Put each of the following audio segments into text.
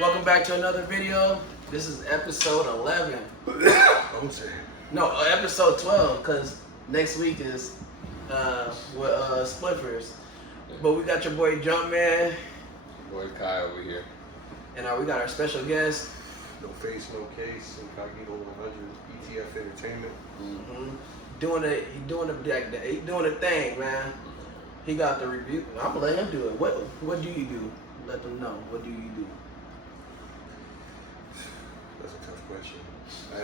Welcome back to another video. This is episode 11. I'm saying. No, episode 12, because next week is with Spliffers. But we got your boy Jumpman. Boy Kai over here. And we got our special guest. No face, no case. Incognito 100. ETF Entertainment. Mm-hmm. He doing the thing, man. He got the review. I'm gonna let him do it. What do you do? Let them know. What do you do? That's a tough question. I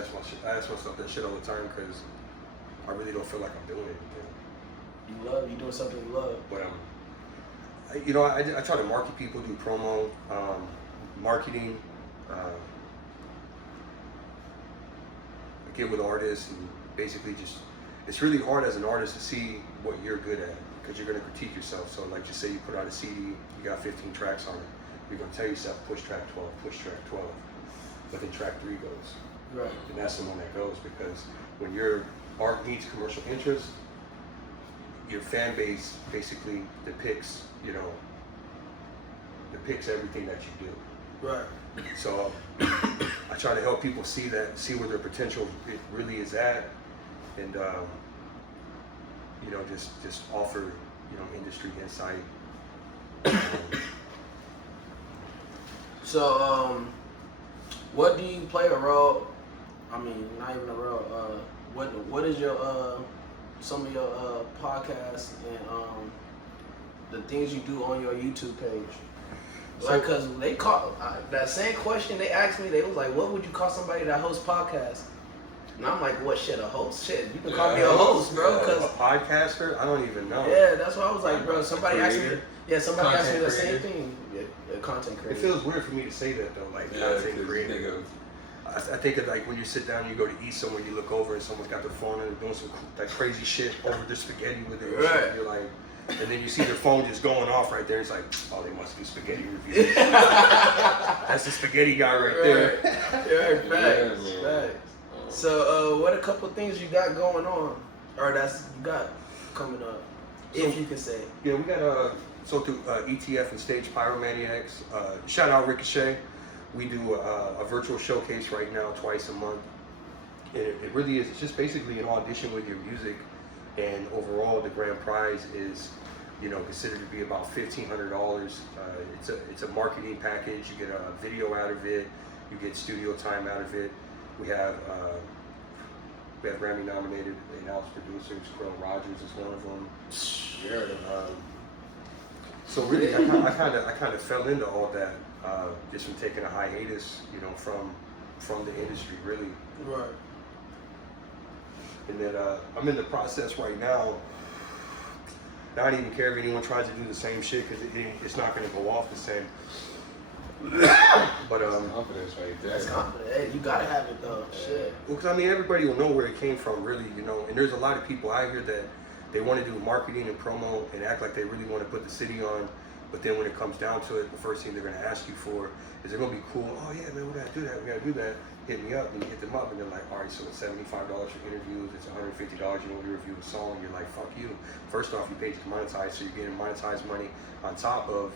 ask myself that shit all the time because I really don't feel like I'm doing anything. You doing something you love. But I try to market people, do promo, marketing. I get with artists and basically just, it's really hard as an artist to see what you're good at because you're going to critique yourself. So like just say you put out a CD, you got 15 tracks on it. You're going to tell yourself, push track 12, push track 12. But then track 3 goes. Right. And that's the one that goes because when your art meets commercial interest, your fan base basically depicts everything that you do. Right. So I try to help people see where their potential it really is at, and just offer industry insight. So what do you play a role? I mean, not even a role. What is your some of your podcasts and the things you do on your YouTube page? Like, cause they call that same question they asked me. They was like, "What would you call somebody that hosts podcasts?" And I'm like, "What shit? A host? Shit, you can call me a host, bro." Cause a podcaster, I don't even know. Yeah, that's what I was like, bro. Somebody asked me. Yeah, somebody asked me the same creator. thing. Yeah, content creator. It feels weird for me to say that though, like content creator. I think of like when you sit down, you go to eat somewhere, you look over and someone's got their phone and they're doing some like crazy shit over their spaghetti with it. Right. And you're like, and then you see their phone just going off right there. It's like, oh, they must do spaghetti reviews. That's the spaghetti guy right there. Yeah, facts. So, what a couple things you got going on, or you got coming up, if you can say. Yeah, we got through ETF and Stage Pyromaniacs. Shout out Ricochet. We do a virtual showcase right now twice a month. And it really is. It's just basically an audition with your music, and overall the grand prize is, considered to be about $1,500. It's a marketing package. You get a video out of it. You get studio time out of it. We have Grammy nominated in-house producers. Krill Rogers is one of them. Yeah. So really, I kind of fell into all that just from taking a hiatus, from the industry, really. Right. And then I'm in the process right now. I don't even care if anyone tries to do the same shit because it's not going to go off the same. But confidence right there. That's confident. Hey, you gotta have it though. Shit. Well, because everybody will know where it came from, really, And there's a lot of people out here that they want to do marketing and promo and act like they really want to put the city on. But then when it comes down to it, the first thing they're going to ask you for is they're going to be cool. Oh yeah, man, we got to do that. We got to do that. Hit me up, and you hit them up, and they're like, all right, so it's $75 for interviews. It's $150. You want to review a song? You're like, fuck you. First off, you paid to monetize, so you're getting monetized money on top of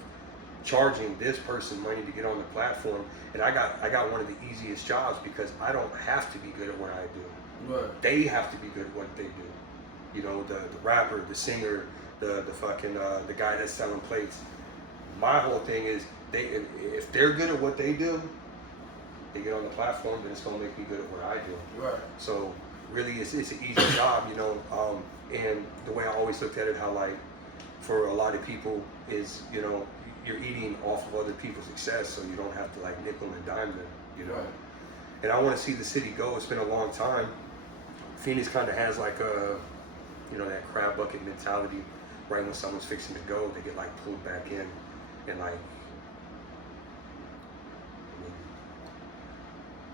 charging this person money to get on the platform. And I got one of the easiest jobs because I don't have to be good at what I do. Right. They have to be good at what they do. The rapper, the singer, the fucking the guy that's selling plates. My whole thing is if they're good at what they do, they get on the platform, then it's gonna make me good at what I do. Right. So really, it's an easy job, And the way I always looked at it, how like for a lot of people is, you're eating off of other people's success, so you don't have to like nickel and dime them, Right. And I want to see the city go. It's been a long time. Phoenix kind of has like a, that crab bucket mentality. Right when someone's fixing to go, they get like pulled back in, and like,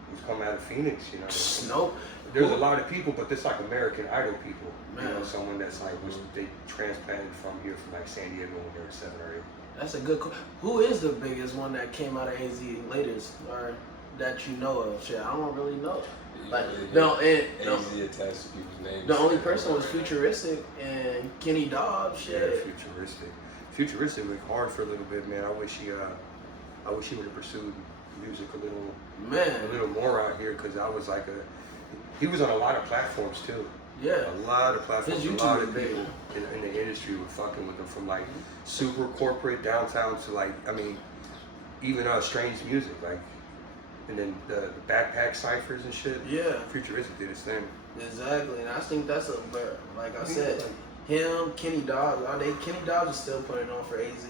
who's come out of Phoenix, Nope. There's a lot of people, but there's like American Idol people. Man. Someone that's like they transplanted from here, from like San Diego when they were 7 or 8. That's a good. Who is the biggest one that came out of AZ latest, or that you know of? Shit, I don't really know. Like, no, AZ attached to people's names. The only person was Futuristic and Kenny Dobbs. Shit. Yeah, Futuristic went hard for a little bit, man. I wish he would have pursued music a little more out here, because I was like he was on a lot of platforms too. Yeah. A lot of platforms. His a lot YouTube of is people in the industry were fucking with him, from like super corporate downtown to like, I mean, even strange music, like, and then the backpack ciphers and shit. Yeah. Futuristic did his thing. Exactly, and I think that's like I said, him, Kenny Dobbs. Kenny Dobbs is still putting on for AZ.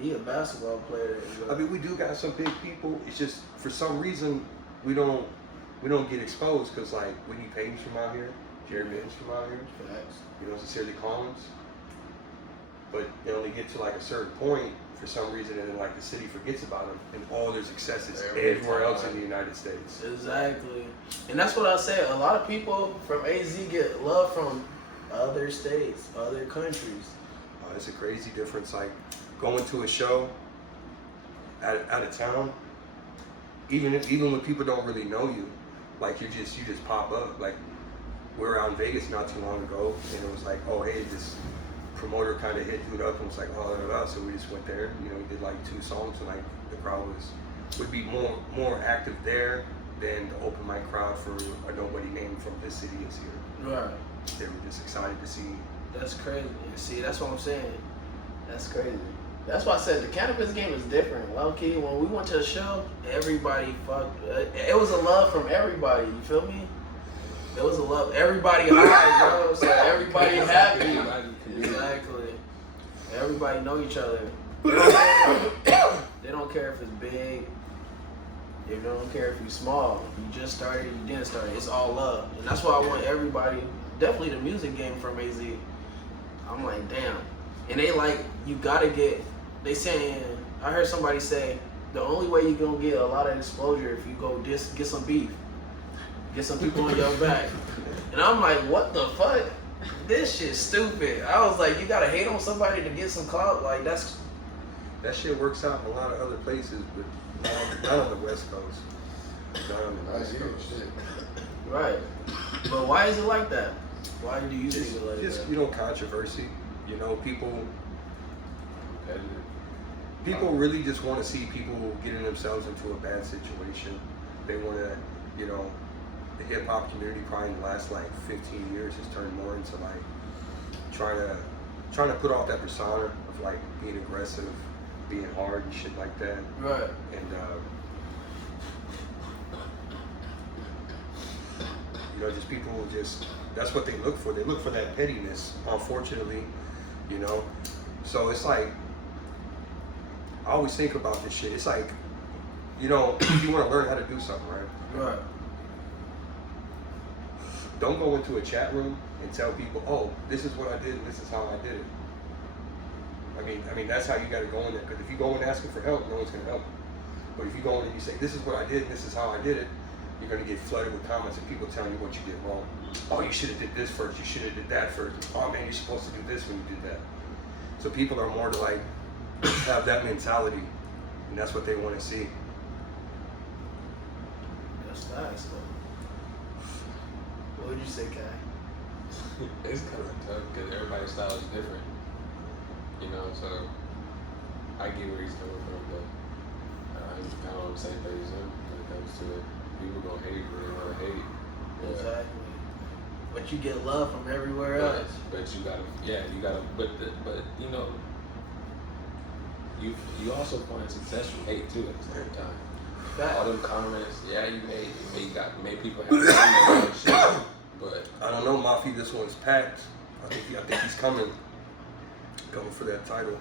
He a basketball player. I mean, we do got some big people. It's just for some reason we don't get exposed, because like Whitney Payton's from out here, Jerry Ben's from out here. Facts. You know, Sincerely Collins. But they only get to like a certain point for some reason, and then like the city forgets about them, and all their successes everywhere else in the United States. Exactly, and that's what I say. A lot of people from AZ get love from other states, other countries. It's a crazy difference. Like going to a show out of town, even when people don't really know you, like you just pop up. Like we were out in Vegas not too long ago, and it was like, oh hey, this promoter kind of hit dude up and was like, oh, so we just went there. You know, we did like 2 songs, and like the crowd would be more active there than the open mic crowd for a nobody name from this city is here. Right. They were just excited to see. That's crazy. See, that's what I'm saying. That's crazy. That's why I said the cannabis game is different. Low key, when we went to the show, everybody fucked. It was a love from everybody. You feel me? It was a love. Everybody high, bro. So everybody happy. Exactly. Everybody know each other. They don't care if it's big. They don't care if you're small. You just started, you didn't start. It's all love. And that's why I want everybody, definitely the music game from AZ. I'm like, damn. And they like, you gotta get, they saying, I heard somebody say, the only way you're gonna get a lot of exposure if you go get some beef. Get some people on your back. And I'm like, what the fuck? This shit's stupid. I was like, you gotta hate on somebody to get some clout? Like, that shit works out in a lot of other places, but not on the West Coast. Not on the West Coast. Right. But why is it like that? Why do you think it like that? Just, you know, controversy. You know, people really just want to see people getting themselves into a bad situation. They want to, you know, the hip hop community probably in the last like 15 years has turned more into like trying to put off that persona of like being aggressive, being hard and shit like that. Right. And you know, just people just, that's what they look for. They look for that pettiness, unfortunately, you know. So it's like, I always think about this shit. It's like, you know, you want to learn how to do something, right? Right. Don't go into a chat room and tell people, oh, this is what I did and this is how I did it. I mean that's how you got to go in there. Because if you go in asking for help, no one's going to help you. But if you go in and you say, this is what I did and this is how I did it, you're going to get flooded with comments and people telling you what you did wrong. Oh, you should have did this first. You should have did that first. Oh man, you're supposed to do this when you did that. So people are more to like have that mentality, and that's what they want to see. That's nice though. What would you say, Kai? It's kind of tough because everybody's style is different, you know. So I get where he's coming from, but I'm kind of on the same page as him when it comes to it. People gonna hate where they wanna hate. Exactly. But you get love from everywhere else. But you gotta. But you know, you also find success from hate too at the same time. Fact. All them comments, you made people have shit. But I don't know, Mafi. This one's packed. I think he's coming for that title.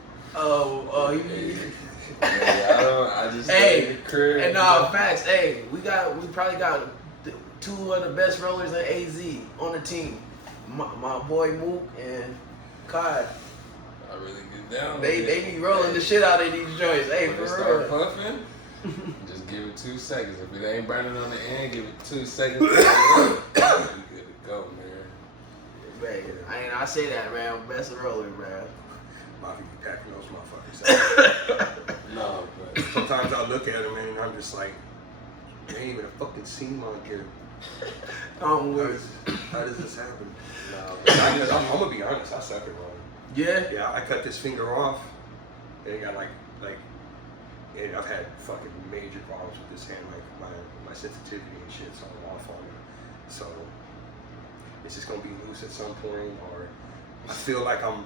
I just hey, crib, and no facts. Hey, we probably got 2 of the best rollers in AZ on the team. My boy Mook and Kai. I really get down. They be rolling the shit out of these joints. Hey, when for they real. start puffing, just give it 2 seconds. If it ain't burning on the end, give it 2 seconds. You good to go, man. Man, I say that, man. Best roller, man. Mafi be packing those motherfuckers. No, but sometimes I look at him and I'm just like, there ain't even a fucking seam on here. I'm How weird. how does this happen? No, I'm gonna be honest. I suck at running. Yeah. Yeah, I cut this finger off, and it got like, and I've had fucking major problems with this hand, like my sensitivity and shit's all off on me. So it's just gonna be loose at some point, or I feel like I'm,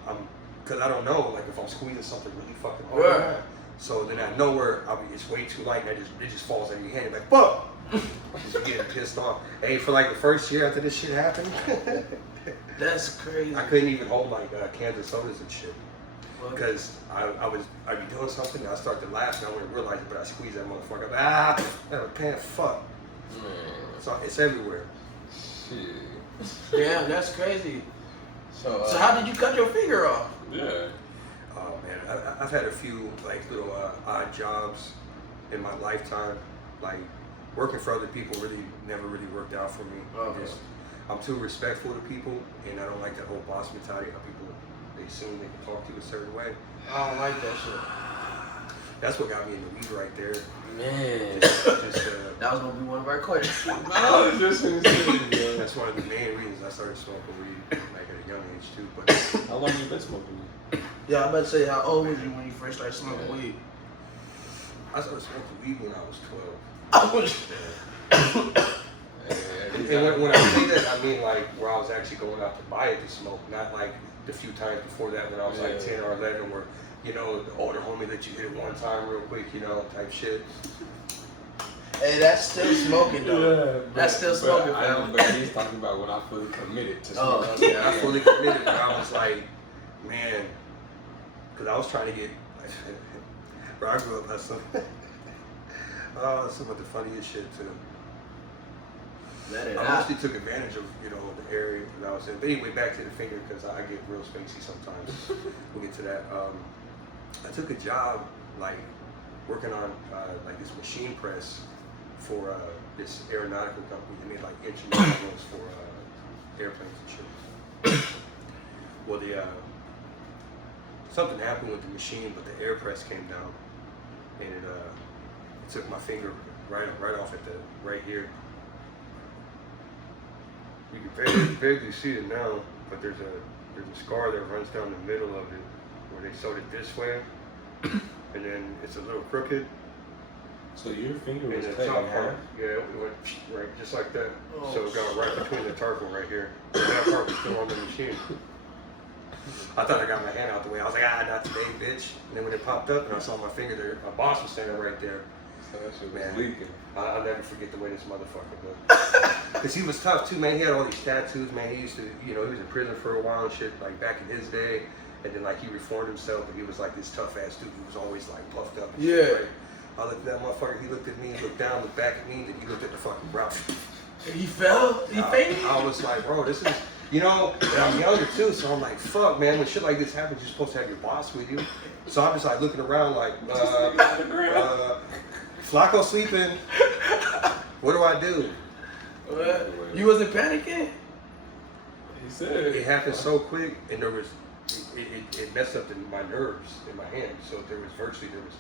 cause I don't know, like if I'm squeezing something really fucking hard. Right. So then I know where it's way too light, and it just falls out of your hand. Like fuck, just getting pissed off. Hey, for like the first year after this shit happened, That's crazy. I couldn't even hold like cans of sodas and shit. What? Because I'd be doing something and I start to laugh and I wouldn't realize it, but I squeeze that motherfucker. That pant, fuck. It's everywhere. Shit. Damn, that's crazy. So So how did you cut your finger off? Yeah. Oh man, I've had a few like little odd jobs in my lifetime. Like working for other people never really worked out for me. Okay. I'm too respectful to people, and I don't like that whole boss mentality. How people they assume they can talk to you a certain way. I don't like that shit. That's what got me in the weed right there. Man. Just, That was gonna be one of our questions. I was just insane, yo. that's one of the main reasons I started smoking weed, like at a young age too. But How long you been smoking weed? Yeah, I'm about to say, how old was you when you first started smoking weed? I started smoking weed when I was 12. I was. And when I say that, I mean like where I was actually going out to buy it to smoke, not like the few times before that when I was like 10 or 11, where you know the older homie let you hit it one time real quick, you know, type shit. Hey, that's still smoking though. Yeah, That's still smoking, fam. But he's talking about when I fully committed to Oh, smoking. Yeah, I fully committed, but I was like, man, because I was trying to get. Bro, I grew up hustling. Oh, some of the funniest shit too. I mostly took advantage of, you know, the area that I was in. But anyway, back to the finger, because I get real spacey sometimes. We'll get to that. I took a job, like, working on, like, this machine press for this aeronautical company. They made, like, instrument models for airplanes and shit. Well, something happened with the machine, but the air press came down. And it took my finger right off at right here. You can vaguely see it now, but there's a scar that runs down the middle of it where they sewed it this way, and then it's a little crooked. So your finger And was the cut in top half? part, yeah, it went right just like that. Oh, So it got right between the turtle right here. And that part was still on the machine. I thought I got my hand out the way. I was like, not today, bitch. And then when it popped up and I saw my finger there, my boss was standing right there. So that shit was Man. leaking. I'll never forget the way this motherfucker looked. Because he was tough too, man. He had all these tattoos, man. He used to, you know, he was in prison for a while and shit, like back in his day. And then like he reformed himself, but he was like this tough ass dude. He was always like puffed up and shit, right? I looked at that motherfucker, he looked at me, looked down, looked back at me, then he looked at the fucking ground. He fell? He fainted? I was like, bro, this is, you know, and I'm younger too, so I'm like, fuck, man, when shit like this happens, you're supposed to have your boss with you. So I'm just like looking around like, Flacco sleeping. What do I do? What? You wasn't panicking? He said It happened so quick, and there was, it messed up my nerves in my hand, so there was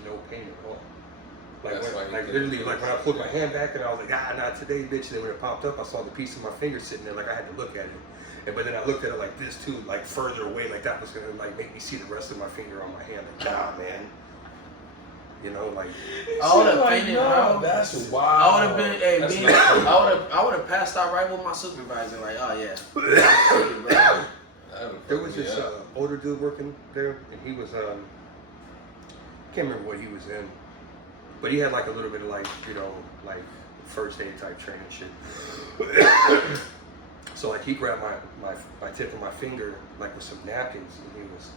no pain at all. Like, literally, like when I pulled my hand back and I was like, not today, bitch. And then when it popped up, I saw the piece of my finger sitting there, like I had to look at it. But then I looked at it like this too, like further away, like that was gonna like make me see the rest of my finger on my hand. Like, man. You know, like I would have fainted, bro. That's wild. I would have been, hey, That's me, not I would have passed out right with my supervisor, like, oh yeah. there was this older dude working there, and he was can't remember what he was in, but he had like a little bit of like, you know, like first aid type training shit. So like he grabbed my tip of my finger like with some napkins, and he just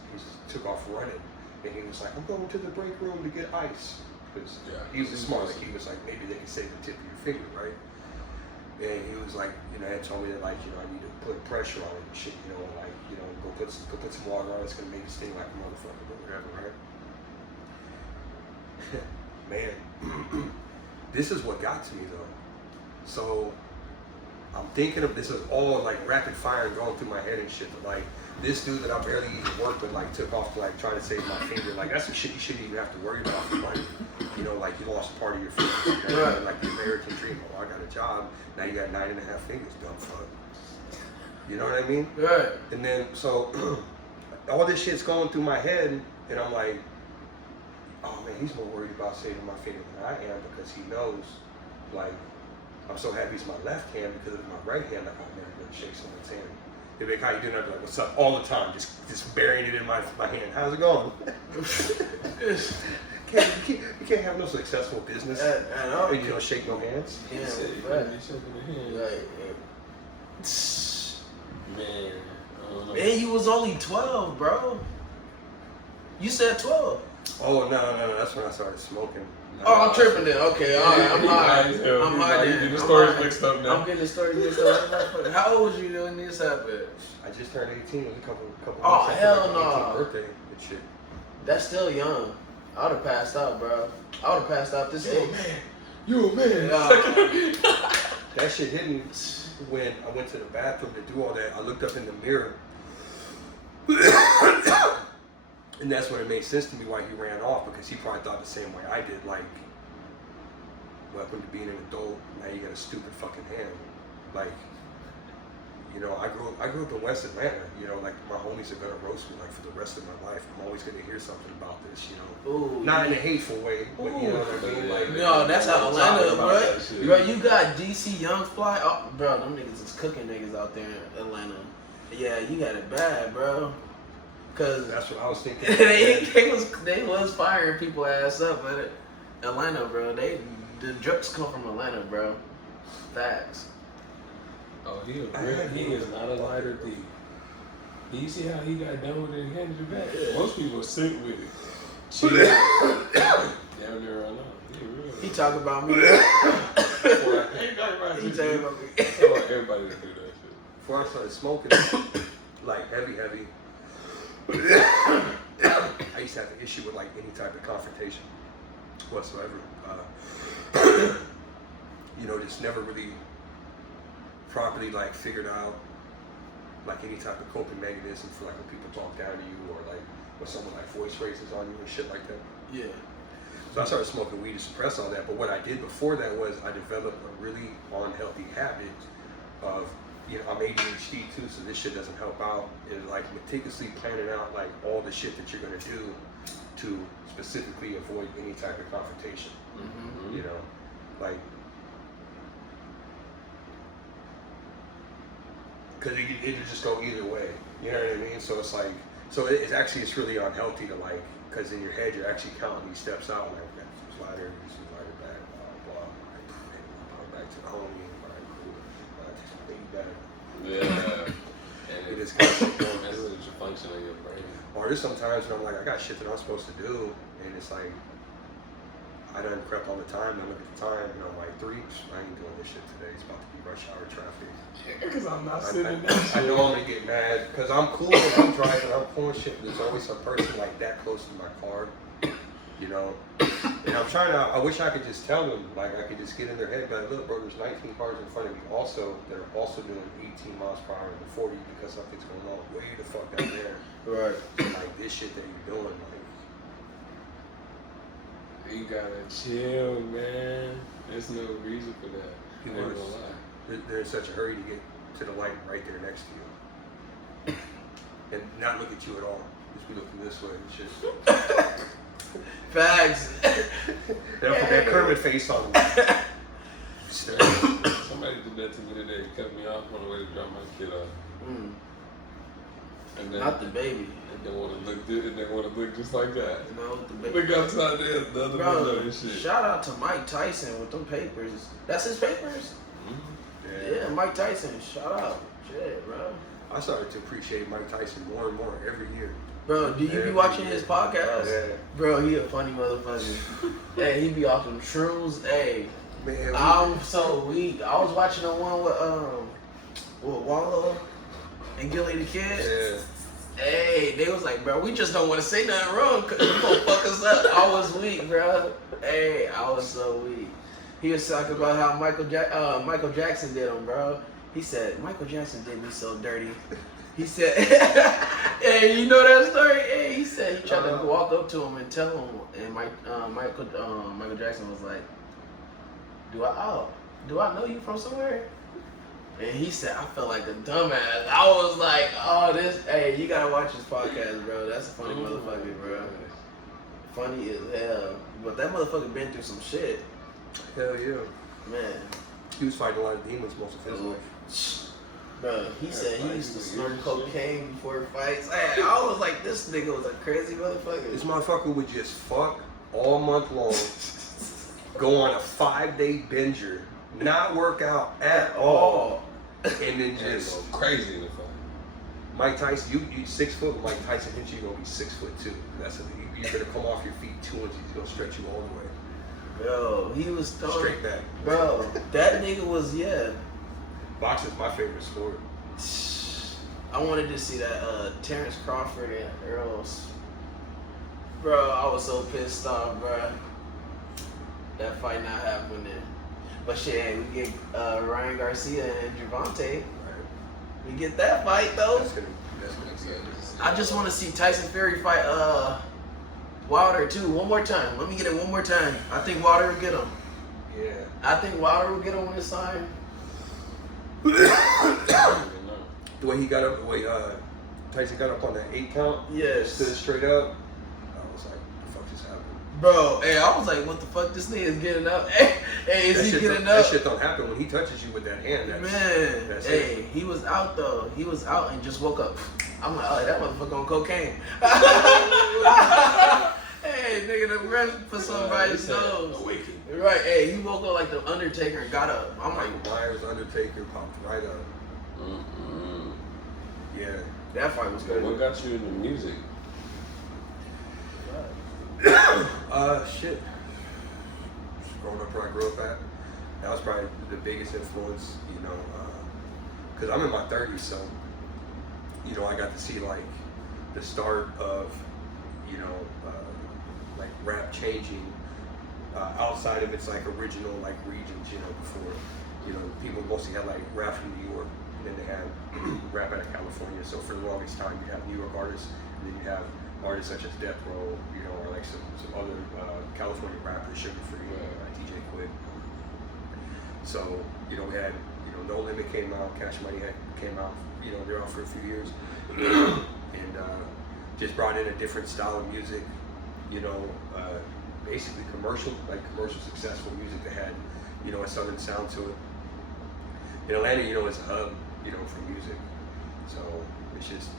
took off running, and he was like, I'm going to the break room to get ice, because he was smart. Like he was like, maybe they can save the tip of your finger, right? And he was like, you know, he told me that like, you know, I need to put pressure on it and shit, you know, like, you know, go put some water on it. It's gonna make it sting like a motherfucker, but whatever, right? Man, this is what got to me though. So I'm thinking of this is all like rapid fire and going through my head and shit. But like this dude that I barely even worked with, like, took off to, like, try to save my finger. Like, that's some shit you shouldn't even have to worry about for money. You know, like, you lost part of your finger. You know, Right. like the American dream. Oh, I got a job. Now you got 9.5 fingers, dumb fuck. You know what I mean? Right. And then, so, all this shit's going through my head, and I'm like, oh man, he's more worried about saving my finger than I am, because he knows, like, I'm so happy it's my left hand, because it's my right hand, like, I'll never be able to shake someone's hand. They'd be like, how you doing? I'd be like, what's up? All the time, just burying it in my hand. How's it going? You can't have no successful business and you don't shake no hands. Yeah, right. Man, I don't know. Man, you was only 12, bro. You said 12. Oh, no, that's when I started smoking. Oh, I'm tripping then. Okay, all right, I'm high. I'm high You then. get the I'm stories high. mixed up now. I'm getting the stories mixed up. How old was you when this happened? I just turned 18. It was a couple Oh, months after hell my 18th no. birthday and shit. That's still young. I would have passed out, bro. I would have passed out this age. You a man. That shit hit me when I went to the bathroom to do all that. I looked up in the mirror. And that's when it made sense to me why he ran off, because he probably thought the same way I did. Like, welcome to being an adult. Now you got a stupid fucking hand. Like, you know, I grew up in West Atlanta. You know, like, my homies are gonna roast me like for the rest of my life. I'm always gonna hear something about this. You know, Ooh, not in a hateful way, but you know what I mean. Like, no, that's how Atlanta, bro. that shit. Bro, you got DC Young Fly. Oh, bro, them niggas is cooking niggas out there in Atlanta. Yeah, you got it bad, bro. Cause that's what I was thinking. they was firing people ass up at Atlanta, bro. The drugs come from Atlanta, bro. Facts. Oh, he is not a lighter thief. You see how he got done with it and handed it back? Yeah. Most people are sick with it. Shit. Down there right now. He talk about me. He talking about He you. talking about me. I want everybody to do that shit. Before I started smoking, like heavy, I used to have an issue with like any type of confrontation whatsoever. You know, just never really properly like figured out like any type of coping mechanism for like when people talk down to you, or like when someone like voice raises on you and shit like that. Yeah. So I started smoking weed to suppress all that. But what I did before that was I developed a really unhealthy habit of, you know, I'm ADHD too, so this shit doesn't help out. Is like meticulously planning out like all the shit that you're gonna do to specifically avoid any type of confrontation. Mm-hmm. You know, like, because it would just go either way. You know what I mean? So it's like, it's really unhealthy to like, because in your head you're actually counting these steps out. Like, okay, this is lighter back, blah blah. Right, back to the homie. Alright, cool. Take some baby back. Yeah. And It is kind of shit going. that's what you function in your brain. Or there's sometimes when I'm like, I got shit that I'm supposed to do, and it's like, I done prep all the time, and I look at the time, and I'm like, 3, I ain't doing this shit today. It's about to be rush hour traffic. Because I'm not I sitting down. I know I'm gonna get mad, because I'm cool when I'm driving, I'm cool and shit, but there's always a person like that close to my car, you know? And I'm trying to, I wish I could just tell them, like, I could just get in their head, but look, bro, there's 19 cars in front of me also, that are also doing 18 miles per hour and 40 because something's going on way the fuck down there. Right. Like, this shit that you're doing, like, You gotta chill, man. There's no reason for that. I ain't People gonna are- lie. they're in such a hurry to get to the light right there next to you. And not look at you at all. Just be looking this way and shit. Facts. They'll put that Kermit face on them. Somebody did that to me today. Cut me off on the way to drop my kid off. Mm. And then, Not the baby. and they want to look good, and they want to look just like that. No, the baby. Look outside there, the other window Bro, and shit. shout out to Mike Tyson with them papers. That's his papers? Yeah, Mike Tyson. Shout out. Shit, bro. I started to appreciate Mike Tyson more and more every year. Bro, do you be Every watching year. his podcast? Yeah. Bro, he a funny motherfucker. Hey, he be off them shrooms. Hey, Man, I'm so weak. I was watching the one with Wallow and Gilly the Kid. yeah. Hey, they was like, bro, we just don't want to say nothing wrong because you gonna fuck us up. I was weak, bro. Hey, I was so weak. He was talking about how Michael Jackson did him, bro. He said, Michael Jackson did me so dirty. He said, hey, you know that story? Hey, he said he tried to walk up to him and tell him, and Michael Jackson was like, do I know you from somewhere? And he said, I felt like a dumbass. I was like, oh, hey, you gotta watch this podcast, bro. That's a funny motherfucker, bro. Funny as hell. But that motherfucker been through some shit. Hell yeah. Man. He was fighting a lot of demons most of his life. Bro, he said he used to snort cocaine before fights. Hey, I was like, this nigga was a crazy motherfucker. This motherfucker would just fuck all month long, go on a 5-day binger, not work out at all, and then just go crazy in the fight. Mike Tyson, you 6 foot. When Mike Tyson hits you, you're gonna be 6'2". You're gonna come off your feet 2 inches. He's gonna stretch you all the way. Bro, he was throwing Straight back. Bro, that nigga was Boxing's my favorite sport. I wanted to see that Terrence Crawford and Earl's. Bro, I was so pissed off, bro. That fight not happening. But shit, we get Ryan Garcia and Gervonta. Right. We get that fight though. That's gonna be good. I just want to see Tyson Fury fight Wilder too. One more time. Let me get it one more time. I think Wilder will get him. Yeah. I think Wilder will get him this time. The way he got up, Tyson got up on that 8 count. Yes. Stood straight up. I was like, what the fuck just happened? Bro, hey, I was like, what the fuck? This nigga is getting up. Hey, is he getting up? That shit don't happen when he touches you with that hand. Man, hey, he was out though. He was out and just woke up. I'm like, oh, that motherfucker on cocaine. Hey, nigga, the rest for somebody's nose. Awakened. Right, hey, he woke up like the Undertaker and got up. I'm like, Myers, Undertaker popped right up. Mm-hmm. Yeah. that fight was good. What got you into music? Shit. Growing up where I grew up at, that was probably the biggest influence, you know, because I'm in my 30s, so, you know, I got to see, like, the start of, you know, like, rap changing outside of its, like, original, like, regions, you know, before, you know, people mostly had, like, rap from New York, and then they had rap out of California, so for the longest time, you have New York artists, and then you have artists such as Death Row, you know, or like some other California rappers, Sugar Free, DJ Quick. So, you know, we had, you know, No Limit came out, Cash Money came out, you know, they're out for a few years. And just brought in a different style of music, you know, basically commercial successful music that had, you know, a southern sound to it. And Atlanta, you know, is a hub, you know, for music. So it's just,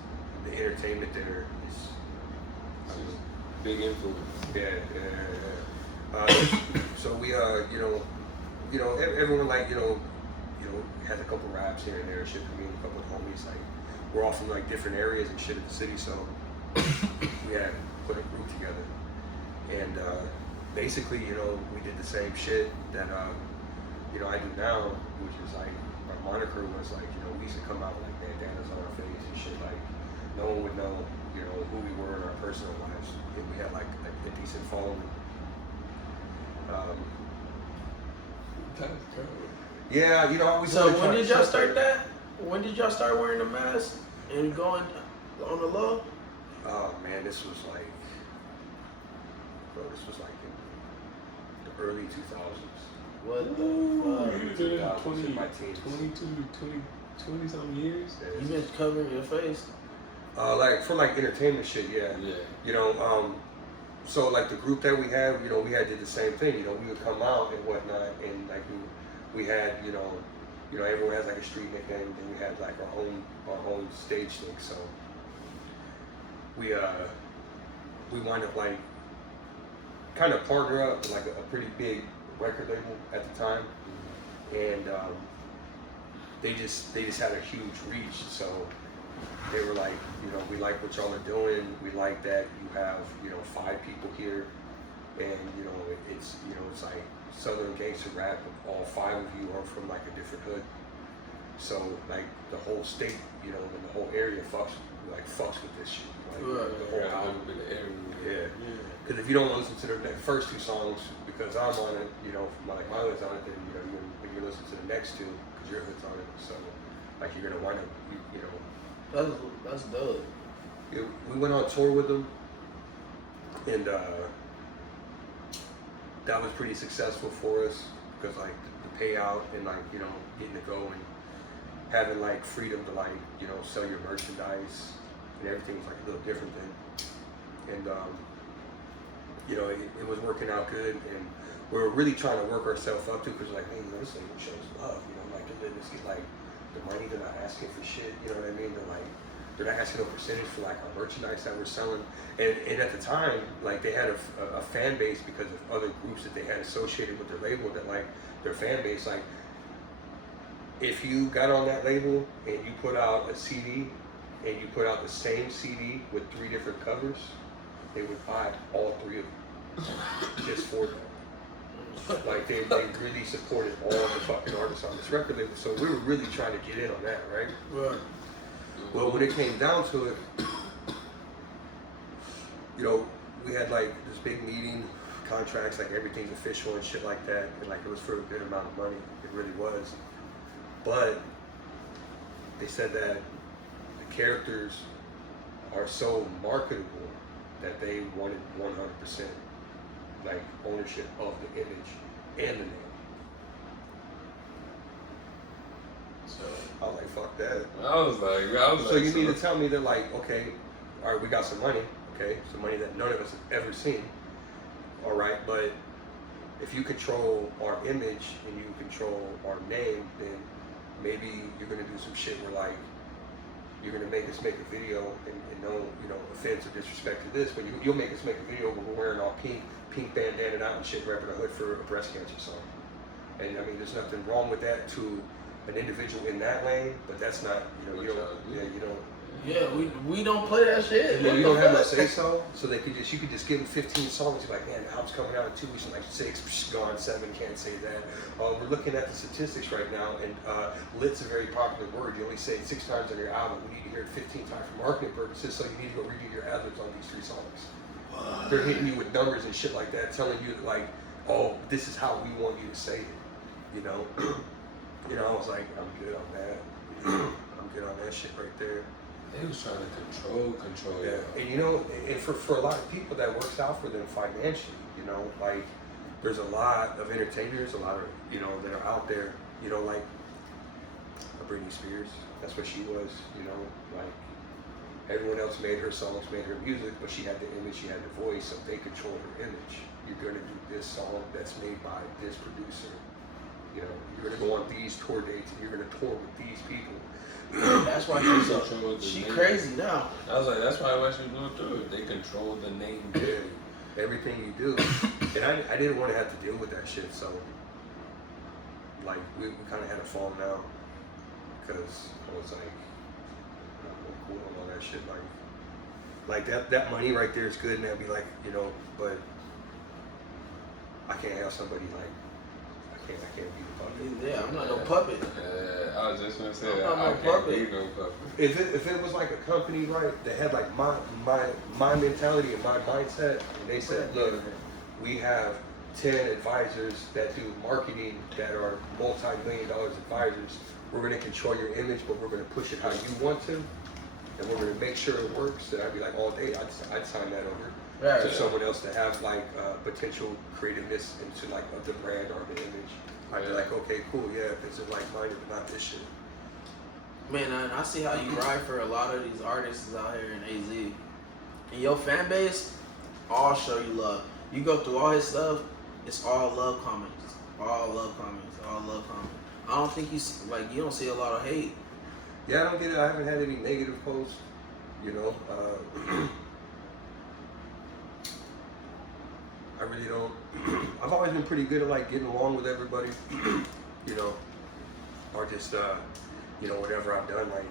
the entertainment there is big influence. Yeah. So we, you know, everyone like, you know, has a couple raps here and there. Shit, me and a couple of homies, like, we're all from like different areas and shit of the city. So we had put a group together, and basically, you know, we did the same shit that, you know, I do now, which is like, our moniker was like, you know, we used to come out with like bandanas on our face and shit, like, no one would know, you know, who we were in our personal lives. And we had like a decent following. Yeah, you know, So when did y'all start that? When did y'all start wearing the mask and going on the low? Oh man, this was like in the early 2000s. What the fuck? 20 something years? You been covering your face? Like for like entertainment shit, yeah. Yeah. You know, so like the group that we had, you know, we had did the same thing. You know, we would come out and whatnot, and like we had, you know, everyone has like a street nickname, and we had like our own stage thing. So we wind up like kind of partner up with like a pretty big record label at the time, and they just had a huge reach. So they were like, you know, we like what y'all are doing. We like that you have, you know, 5 people here, and you know, it's like Southern gangster rap. All 5 of you are from like a different hood. So like the whole state, you know, and the whole area fucks with this shit. Like, the whole album. Yeah. Because if you don't listen to the first 2 songs because I'm on it, you know, my hood's on it, then you know you listen to the next 2 because your hood's on it. So like you're gonna wind up, you know, That's dope. Yeah, we went on tour with them, and that was pretty successful for us because like the payout and like getting to go and having like freedom to like sell your merchandise and everything was like a little different then, and it was working out good, and we were really trying to work ourselves up to because like, hey, this thing shows love, like the business is like the money, they're not asking for shit, you know what I mean? They're not asking no percentage for like our merchandise that we're selling, and at the time like they had a fan base because of other groups that they had associated with their label, that like their fan base, like if you got on that label and you put out a CD and you put out the same CD with 3 different covers, they would buy all 3 of them just for them. Like they really supported all the fucking artists on this record label, so we were really trying to get in on that, right? Right. Well, when it came down to it, we had like this big meeting, contracts, like everything's official and shit like that, and like it was for a good amount of money, it really was. But they said that the characters are so marketable that they wanted 100% like ownership of the image and the name. So I was like, fuck that. I was like, So you mean to tell me that like, okay, all right, we got some money, okay, some money that none of us have ever seen, all right, but if you control our image and you control our name, then maybe you're gonna do some shit where like you're gonna make us make a video and no offense or disrespect to this, but you'll make us make a video where we're wearing all pink bandana out and shit, wrapping a hood for a breast cancer song. And I mean, there's nothing wrong with that to an individual in that lane, but that's not, you don't. Yeah, we don't play that shit. And then you don't have no say so they you could just give them 15 songs. You're like, man, the album's coming out in 2 weeks, and like 6, gone, 7, can't say that. We're looking at the statistics right now, and lit's a very popular word. You only say it 6 times on your album. We need to hear it 15 times for marketing purposes, so you need to go redo your ad libs on these 3 songs. What? They're hitting you with numbers and shit like that, telling you that like, oh, this is how we want you to say it. I was like, I'm good on that. I'm good on that shit right there. They was trying to control. Yeah, and for a lot of people that works out for them financially. Like there's a lot of entertainers, a lot of that are out there. Like Britney Spears. That's what she was. Like everyone else made her songs, made her music, but she had the image, she had the voice, so they controlled her image. You're gonna do this song that's made by this producer. You're gonna go on these tour dates, and you're gonna tour with these people. That's why she crazy now. I was like, that's why she blew through it. They control the name. Yeah, everything you do. And I didn't want to have to deal with that shit, so like we kind of had a fall now because I was like, I'm cool on all that shit. Like that money right there is good, and that'd be like, but I can't have somebody like. I can't be the puppet. Yeah, I'm not no puppet. I was just gonna say that. I'm not I no can't puppet. be no puppet. If it was like a company, right, that had like my mentality and my mindset, and they said, look, we have 10 advisors that do marketing that are multi-million-dollar advisors. We're gonna control your image, but we're gonna push it how you want to, and we're gonna make sure it works. Then I'd be like, all day, I'd sign that over. Right. To someone else to have like potential creativeness into like the brand or the image. I'd be like, okay, cool, yeah, this is like mine, but not this shit. Man, I see how you ride for a lot of these artists out here in AZ. And your fan base, all show you love. You go through all his stuff, it's all love comments. All love comments. All love comments. I don't think you don't see a lot of hate. Yeah, I don't get it. I haven't had any negative posts, I really don't. I've always been pretty good at like getting along with everybody, or just whatever I've done. Like,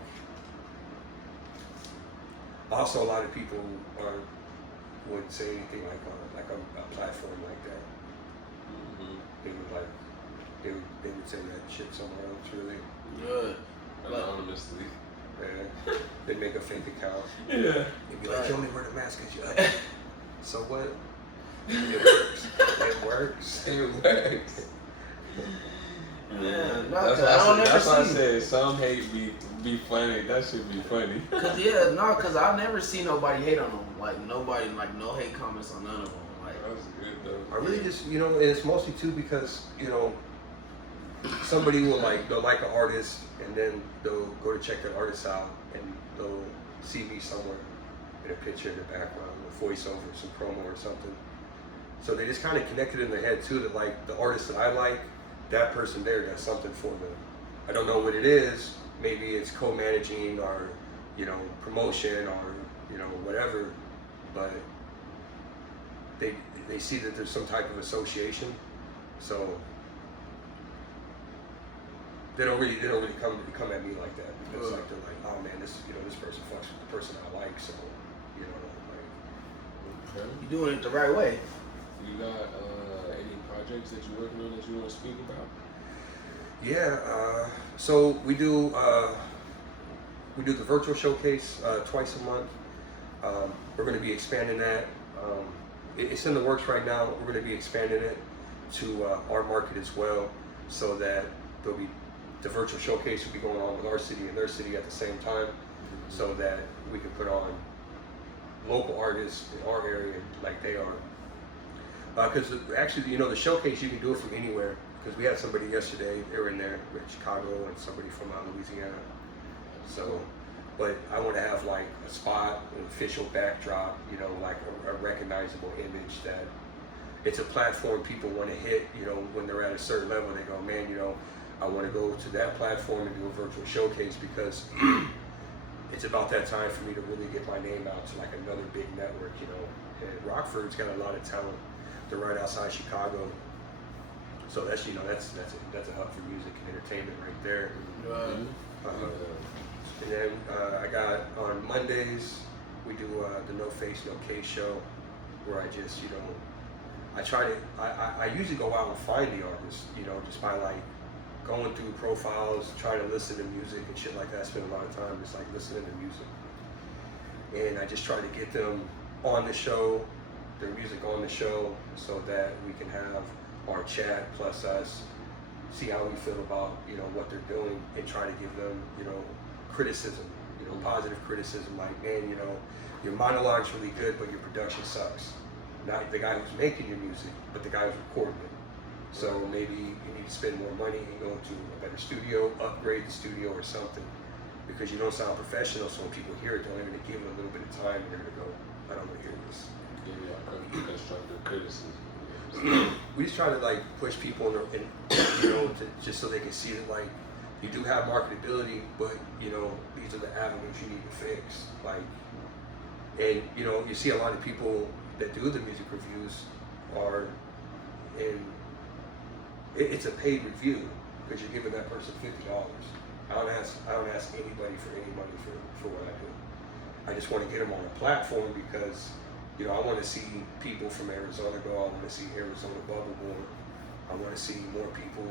also a lot of people wouldn't say anything like a platform like that. Mm-hmm. They would say that shit somewhere else, really. Good. Anonymously. Yeah. They'd make a fake account. Yeah. They'd be like, you only wear the mask because you like. So what? It works. It works. It works. Yeah, That's why I said some hate be funny. That should be funny. Cause I never see nobody hate on them. Like nobody, like no hate comments on none of them. Like That's good though. I really just, you know, and it's mostly too because, you know, somebody will they'll like an artist and then they'll go to check that artist out and they'll see me somewhere in a picture in the background, a voiceover, some promo or something. So they just kind of connected in their head too that like the artist that I like, that person there does something for them. I don't know what it is. Maybe it's co-managing or, you know, promotion or, you know, whatever, but they see that there's some type of association. So they don't really come at me like that because like they're like, oh man, this person fucks with the person I like, so you know, like you're doing it the right way. You got any projects that you're working on that you want to speak about? Yeah, so we do the virtual showcase twice a month. We're going to be expanding that. It's in the works right now. We're going to be expanding it to our market as well, so that there'll be the virtual showcase will be going on with our city and their city at the same time, so that we can put on local artists in our area like they are. Because actually, you know, the showcase you can do it from anywhere. Because we had somebody yesterday, they were in there with Chicago and somebody from Louisiana. So, but I want to have like a spot, an official backdrop, you know, like a recognizable image that it's a platform people want to hit, you know, when they're at a certain level. They go, man, you know, I want to go to that platform and do a virtual showcase because it's about that time for me to really get my name out to like another big network, you know. And Rockford's got a lot of talent. They're right outside Chicago. So that's, you know, that's a hub for music and entertainment right there. And then I got on Mondays, we do the No Face, No Case show where I just, you know, I usually go out and find the artists, you know, just by like going through profiles, trying to listen to music and shit like that. I spend a lot of time just like listening to music. And I just try to get them on the show, their music on the show, so that we can have our chat plus us, see how we feel about, you know, what they're doing and try to give them, you know, criticism, you know, positive criticism, like, man, you know, your monologue's really good, but your production sucks. Not the guy who's making your music, but the guy who's recording it. So maybe you need to spend more money and go to a better studio, upgrade the studio or something, because you don't sound professional, so when people hear it, they're only gonna give it a little bit of time and they're gonna go, I don't wanna hear this. Give you constructive criticism. We just try to like push people and you know, just so they can see that like you do have marketability, but you know, these are the avenues you need to fix. Like, and you know, you see a lot of people that do the music reviews are in, it's a paid review because you're giving that person $50. I don't ask anybody for any money for what I do. I just want to get them on a platform because, you know, I want to see people from Arizona go. I want to see Arizona bubble more. I want to see more people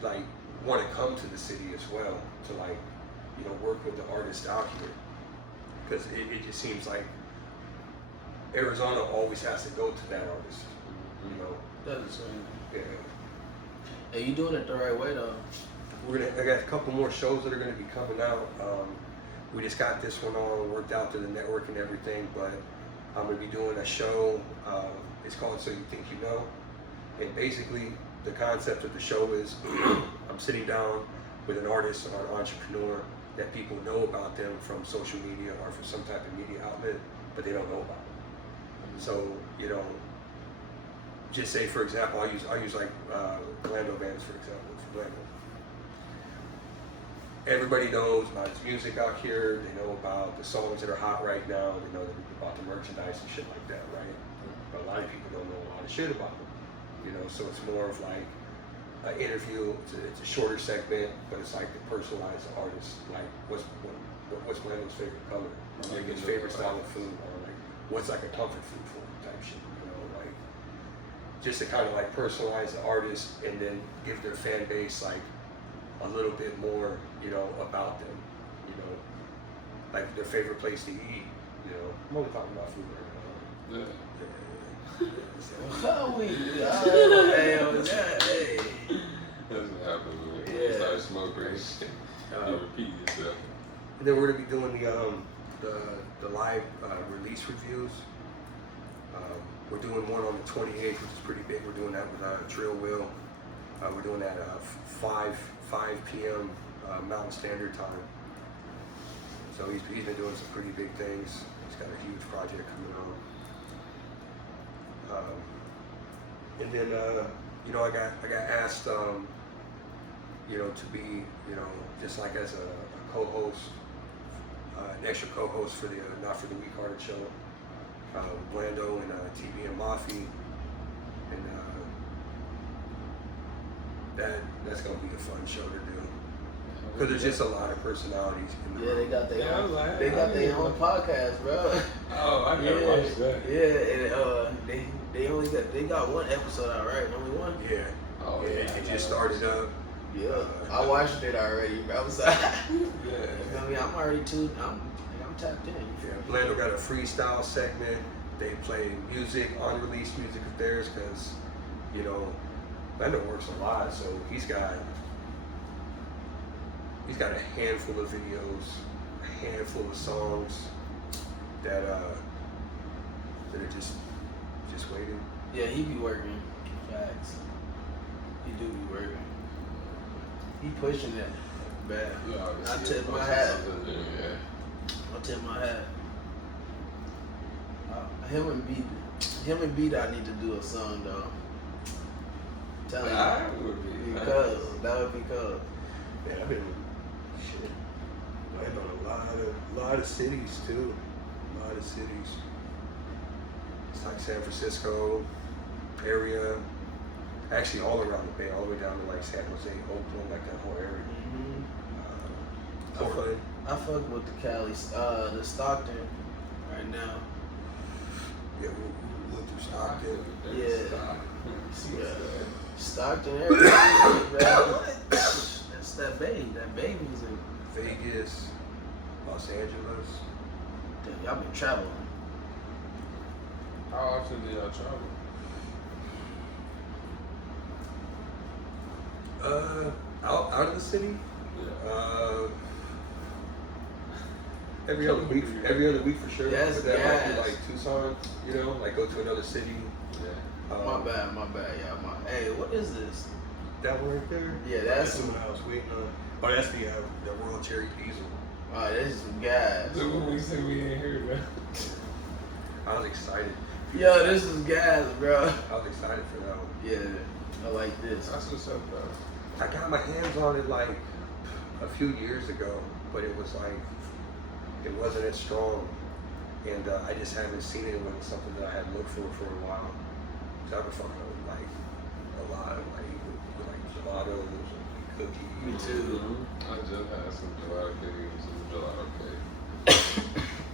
like want to come to the city as well to like, you know, work with the artists out here. Because it just seems like Arizona always has to go to that artist, you know. That's the same. Yeah. Hey, you doing it the right way though. I got a couple more shows that are gonna be coming out. We just got this one all worked out through the network and everything, but I'm gonna be doing a show. It's called So You Think You Know. And basically the concept of the show is I'm sitting down with an artist or an entrepreneur that people know about them from social media or from some type of media outlet, but they don't know about them. So, you know, just say for example, I'll use like Glando bands for example. Everybody knows about his music out here. They know about the songs that are hot right now. They know about the merchandise and shit like that, right? But a lot of people don't know a lot of shit about them. You know, so it's more of like an interview. It's a shorter segment, but it's like to personalize the artist. Like, what's Glendo's favorite color? Like his favorite style of food, or like what's like a comfort food for him type shit. You know, like just to kind of like personalize the artist and then give their fan base like a little bit more, you know, about them, you know, like their favorite place to eat, you know. I'm only talking about food right now. Yeah. Hey. smoke great shit. You repeat yourself. And then we're gonna be doing the live release reviews. We're doing one on the 28th, which is pretty big. We're doing that with Trill Will. We're doing that at 5 p.m. Mountain Standard Time. So he's been doing some pretty big things. He's got a huge project coming on. And then you know, I got asked you know, to be, you know, just like as a co-host, an extra co-host for the Not for the Weak-Hearted show. Lando and TV and Mafi, and that's gonna be a fun show to do because there's just a lot of personalities. Yeah, they got their own. like, They got their own podcast, bro. Oh, I never watched that. Yeah, and they got one episode out, right? Only one. Yeah. Oh, yeah. It just started up. Yeah, I watched it already, bro. I was like, Yeah. I mean, I'm already tuned. I'm tapped in. Yeah, Lando got a freestyle segment. They play music, unreleased music of theirs, because, you know, Lando works a lot, so he's got a handful of videos, a handful of songs that are just waiting. Yeah, he be working. Facts. He do be working. He pushing it bad. I tip my hat. Yeah. I tip my hat. Him and B Dot need to do a song though. Tell him. That would be. That would be cool. Man, I've been landing on a lot of cities too. A lot of cities. It's like San Francisco area. Actually, all around the Bay, all the way down to like San Jose, Oakland, like that whole area. Portland. I fuck with the Cali, the Stockton right now. Yeah, we went through Stockton. Yeah. Stockton area. That's that Bay. That Bay music. Vegas, Los Angeles. Damn, y'all been traveling. How often do y'all travel? Out of the city. Yeah. Every other week for sure. Yes, but that might be yes. like Tucson, you know, like go to another city. Yeah. My bad, yeah, hey, what is this? That one right there? Yeah, that's the one I was waiting on. Oh, that's the Royal Cherry Diesel. Oh, this is some gas. Look what we said we ain't heard, man. I was excited. Yo, this is gas, bro. I was excited for that one. Yeah, I like this. That's what's up, bro. I got my hands on it like a few years ago, but it was like, it wasn't as strong. And I just haven't seen it. It wasn't something that I had looked for a while. So I've been fucking with like a lot of like gelatos and cookies. Me too. I just had some gelato cakes and some gelato cake.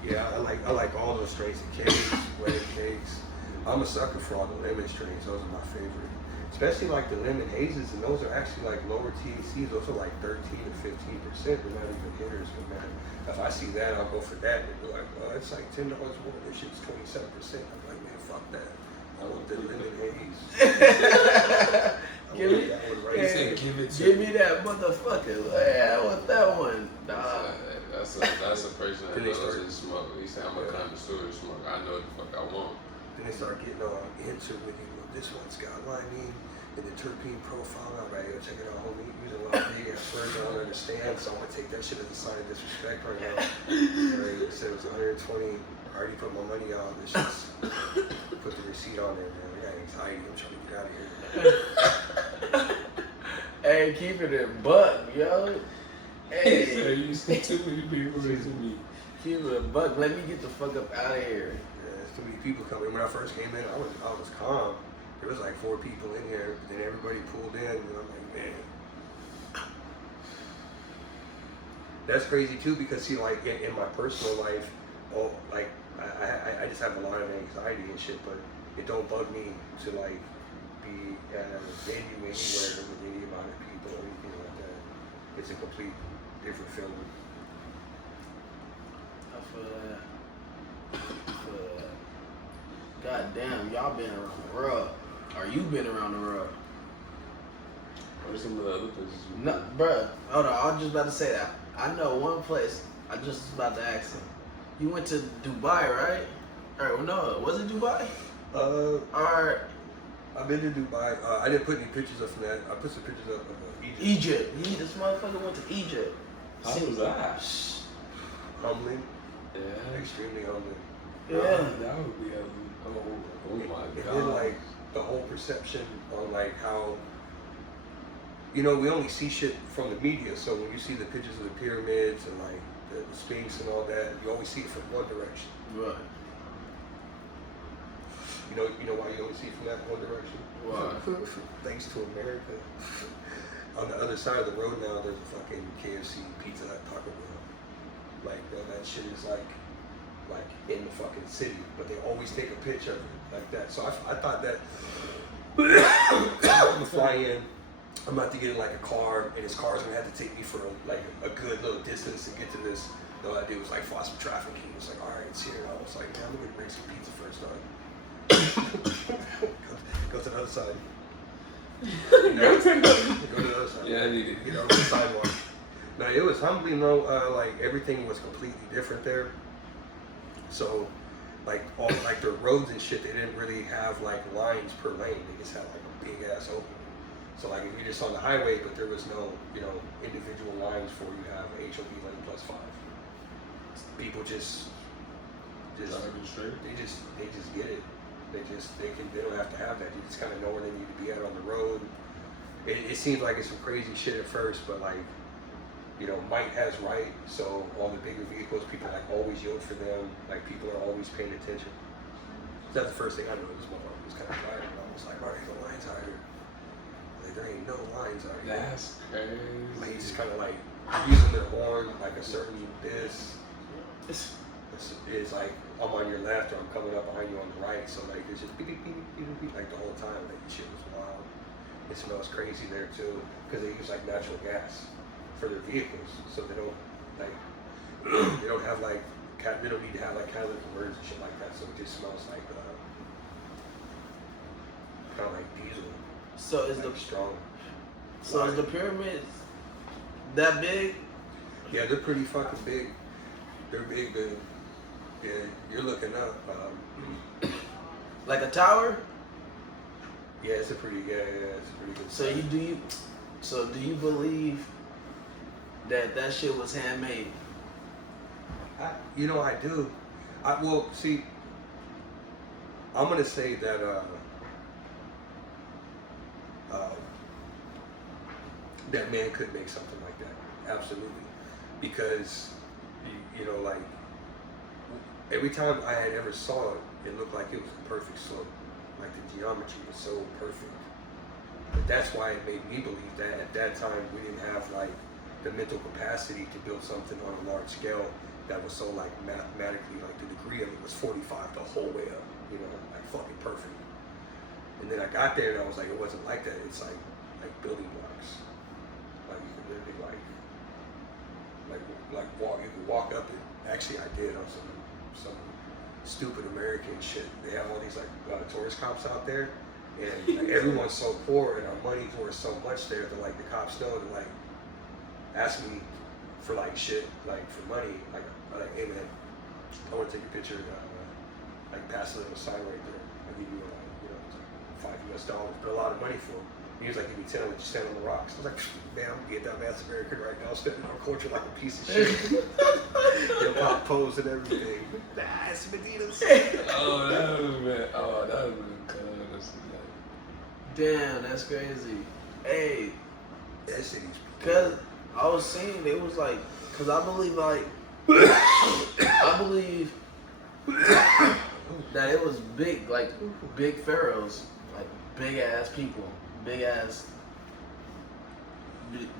Yeah, I like all those strains of cakes, wedding cakes. I'm a sucker for all the lemon strains. Those are my favorite. Especially like the lemon hazes, and those are actually like lower THC. Those are like 13 to 15%. They're not even hitters, but man, if I see that, I'll go for that. And they're like, well, it's like $10 more. This shit's 27%. I'm like, man, fuck that. I want the lemon haze. Give me, that one right hey, there. give me that motherfucker. Yeah, I want that one. Nah. That's a person that knows his smoke. He said, I'm a connoisseur of smoke. I know what the fuck I want. Then they start getting into with you. Well, this one's got limonene and the terpene profile. I'm ready to check it out, homie. Using a lot of big ass words I don't understand, so I'm gonna take that shit as a sign of disrespect right now. Right, it said it was 120. I already put my money on this. Just put the receipt on there, man. I got anxiety. I'm trying to get out of here. Hey, keep it in buck, yo. He said, Hey, you see too many people to me. keep it in buck. Let me get the fuck up out of here. Yeah, there's too many people coming. When I first came in, I was calm. There was like 4 people in here, but then everybody pulled in, and I'm like, man. That's crazy too, because see, like in my personal life, like I just have a lot of anxiety and shit, but it don't bug me to like be at a venue anywhere with any amount of people or anything like that. It's a complete different feeling. I feel that. God damn, y'all been around the world. Or you been around the world. What are some of the other places? No, bruh. Hold on, I was just about to say that. I know one place. I just was about to ask him. You went to Dubai, right? Or no, was it Dubai? Or I've been to Dubai. I didn't put any pictures up from that. I put some pictures up of Egypt. This motherfucker went to Egypt. How was that? Humbling. Yeah. Extremely humbling. Yeah. That would be oh my And god. then like the whole perception on like how, you know, we only see shit from the media. So when you see the pictures of the pyramids and like the Sphinx and all that, you always see it from one direction. Right. You know why you only see it from that one direction? Why? Thanks to America. On the other side of the road now, there's a fucking KFC, Pizza Hut, Taco Bell. Like, bro, that shit is like in the fucking city, but they always take a picture of it like that. So I thought that I'm gonna fly in, I'm about to get in like a car, and this car's gonna have to take me for like a good little distance to get to this. All I did was like fought some traffic. He was like, all right, it's here. I was like, man, I'm gonna bring some pizza first, dog. Go to the other side. Go to the other side. Yeah, I need it. Get on the sidewalk. No, it was humbling though. Like everything was completely different there. So, like all like the roads and shit, they didn't really have like lines per lane. They just had like a big ass opening. So like if you're just on the highway, but there was no, you know, individual lines for you have HOV lane +5. People just they just get it. They don't have to have that. They just kind of know where they need to be at on the road. It seems like it's some crazy shit at first, but like, you know, might has right. So all the bigger vehicles, people like always yield for them. Like people are always paying attention. That's the first thing I noticed. My mom was kind of tired. I was like, all right, no lines out here. Like there ain't no lines out here. That's crazy. Like he's just kind of like using their horn like a certain this. It's like I'm on your left or I'm coming up behind you on the right. So like it's just beep, beep, beep, beep, beep, like the whole time. Like the shit was wild. It smells crazy there too because they use like natural gas for their vehicles, so they don't like they don't have like they don't need to have like catalytic converters and shit like that. So it just smells like kind of like diesel. So is like the strong. So is the pyramids that big? Yeah, they're pretty fucking big. They're big, dude. Yeah, you're looking up. Like a tower? Yeah, it's a pretty it's a pretty good. So do you believe that shit was handmade? You know, I do. Well, see, I'm gonna say that that man could make something like that, absolutely, because you know, like every time I had ever saw it, it looked like it was a perfect slope. Like the geometry was so perfect. But that's why it made me believe that at that time we didn't have like the mental capacity to build something on a large scale that was so like mathematically, like the degree of it was 45 the whole way up, you know, like fucking perfect. And then I got there and I was like, it wasn't like that. It's like building blocks. Like you could literally like walk. You could walk up it. Actually, I did on some stupid American shit. They have all these like tourist cops out there, and like, everyone's so poor and our money's worth so much there that like the cops know to like ask me for like shit, like for money. Like hey man, I want to take a picture. Like pass a little sign right there. I'll give you $5 US, but a lot of money for them. He was like, give me 10, I'll let you stand on the rocks. I was like, man, I'm getting that man's American right now, spending our culture like a piece of shit. Hip-hop pose and everything. Nah, it's Medinas. Oh, that would have been cuz. Damn, that's crazy. Hey, That city's cause I was seeing it was like, cause I believe that it was big, like big pharaohs, like big ass people.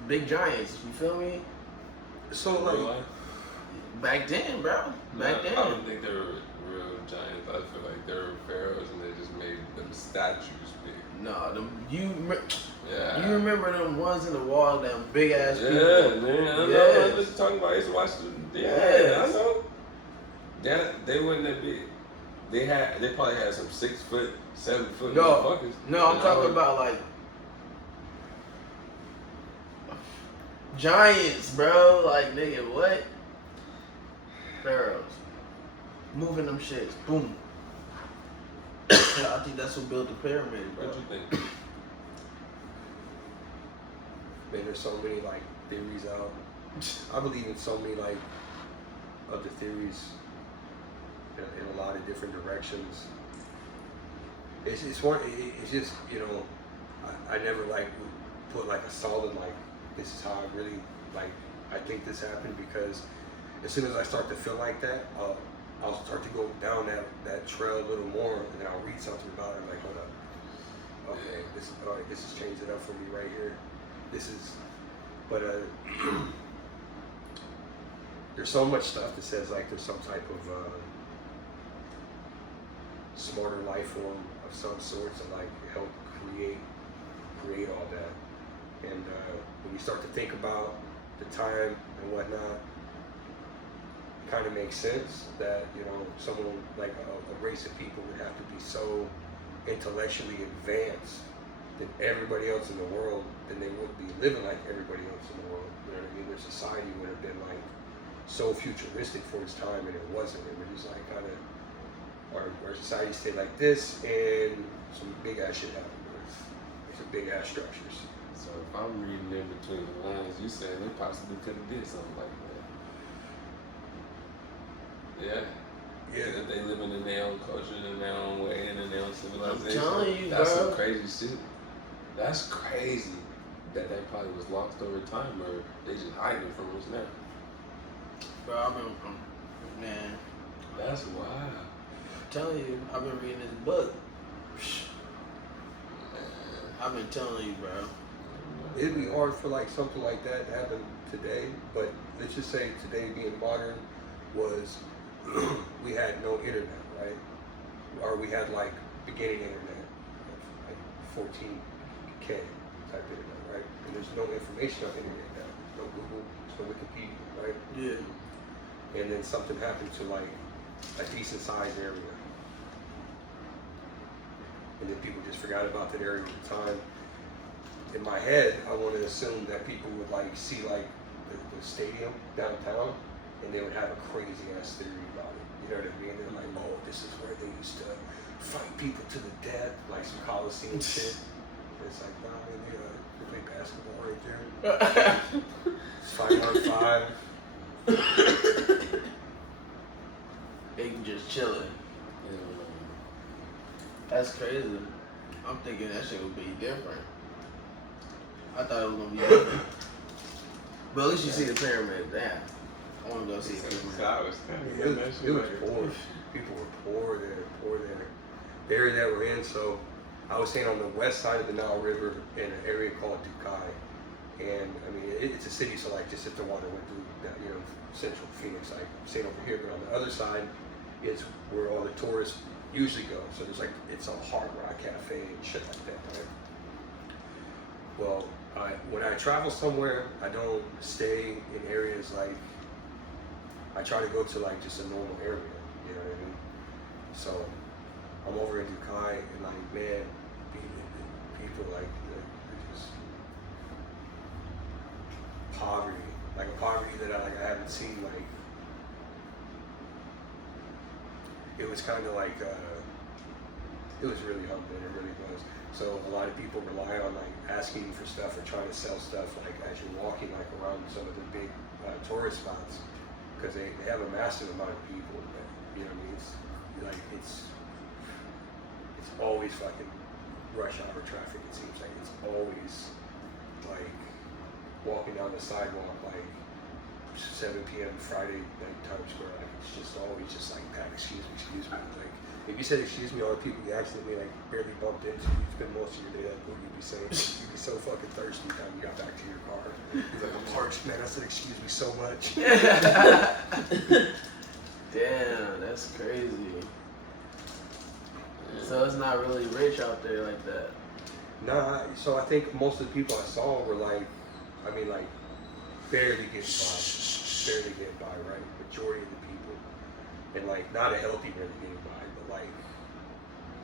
Big giants, you feel me? So like, back then, bro. Back then. I don't think they were real giants. I feel like they were pharaohs and they just made them statues big. No, you remember them ones in the wall, them big ass people? Yeah, man. I know what you're talking about. I used to watch them. Yeah, I know. They wasn't that big. They probably had some 6 foot, 7 foot motherfuckers. No, I'm talking about like Giants, bro. Like, nigga, what? Pharaohs. Moving them shits. Boom. I think that's what built the pyramid, bro. What you think? Man, there's so many like theories out. I believe in so many like other theories in a lot of different directions. It's just you know, I never like put like a solid like this is how I really like I think this happened, because as soon as I start to feel like that, I'll start to go down that trail a little more, and then I'll read something about it. I'm like, hold up, okay, this has changed it up for me right here. This is, but there's so much stuff that says like there's some type of smarter life form of some sort to like help create all that. And when you start to think about the time and whatnot, it kind of makes sense that, you know, someone like a race of people would have to be so intellectually advanced than everybody else in the world, then they would be living like everybody else in the world. You know what I mean? Their society would have been like so futuristic for its time, and it wasn't. It was just like kind of our society stayed like this, and some big ass shit happened with some big ass structures. So if I'm reading in between the lines, you saying they possibly could have did something like that. Yeah. Yeah. That they living in their own culture, in their own way, and in their own civilization. I'm telling you, that's bro. some crazy shit. That's crazy. That probably was lost over time, or they just hiding from us now. Bro, man, That's wild. I'm telling you, I've been reading this book. I've been telling you, bro. It'd be hard for like something like that to happen today, but let's just say today being modern was we had no internet, right? Or we had like beginning internet, like 14K type internet, right? And there's no information on the internet now. No Google, no Wikipedia, right? Yeah. And then something happened to like a decent sized area. And then people just forgot about that area at the time. In my head, I want to assume that people would like see like the stadium downtown, and they would have a crazy ass theory about it. You know what I mean? They're like, oh, this is where they used to fight people to the death, like some Coliseum shit. And it's like, nah, man, they play basketball right there. It's 5-on-5. They can just chilling. That's crazy. I'm thinking that shit would be different. I thought it was gonna be different. But at least you see the pyramid. Damn. I wanna go see the pyramid. It was poor. People were poor there. The area that we're in, so I was staying on the west side of the Nile River in an area called Dukai. And I mean, it's a city, so like just if the water went through that, you know, central Phoenix, like staying over here. But on the other side is where all the tourists usually go. So there's like, it's a Hard Rock Cafe and shit like that, right? Well, when I travel somewhere, I don't stay in areas like, I try to go to like just a normal area, you know what I mean? So I'm over in Dukai, and like, man, people like, just poverty, like a poverty that I haven't seen. Like, it was kind of like, it was really humbling, it really was. So a lot of people rely on like asking for stuff or trying to sell stuff like as you're walking like around some of the big tourist spots, because they have a massive amount of people. That, you know what I mean? It's like it's always fucking rush hour traffic. It seems like it's always like walking down the sidewalk like 7 p.m. Friday night Times Square. Like it's just always just like that. Excuse me. Like, if you said excuse me, all the people you accidentally like barely bumped into, you spend most of your day like, what would you be saying? You'd be so fucking thirsty by the time you got back to your car. He's like, I'm parched, man. I said excuse me so much. Damn, that's crazy. So it's not really rich out there like that. Nah, so I think most of the people I saw were like, I mean, like barely getting by, right? Majority of the people, and like not a healthy barely getting by. Like,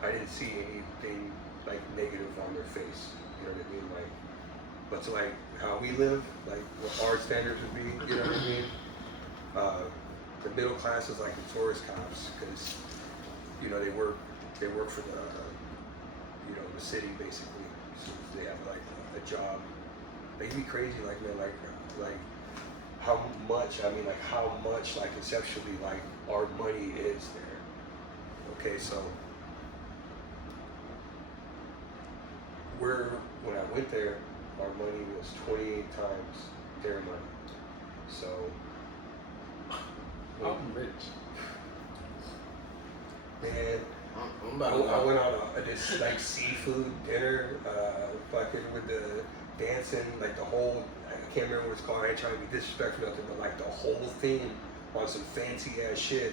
I didn't see anything like negative on their face. You know what I mean? Like, but to like how we live, like what our standards would be, you know what I mean? The middle class is like the tourist cops, because you know they work for the you know the city basically, so they have like a job. They'd be crazy, like man, like how much, I mean like how much like conceptually like our money is there. Okay, so when I went there, our money was 28 times their money. So I'm rich. man, I'm about to I went on this like seafood dinner, fucking with the dancing, like the whole, I can't remember what it's called, I ain't trying to be disrespectful or nothing, but like the whole thing on some fancy ass shit,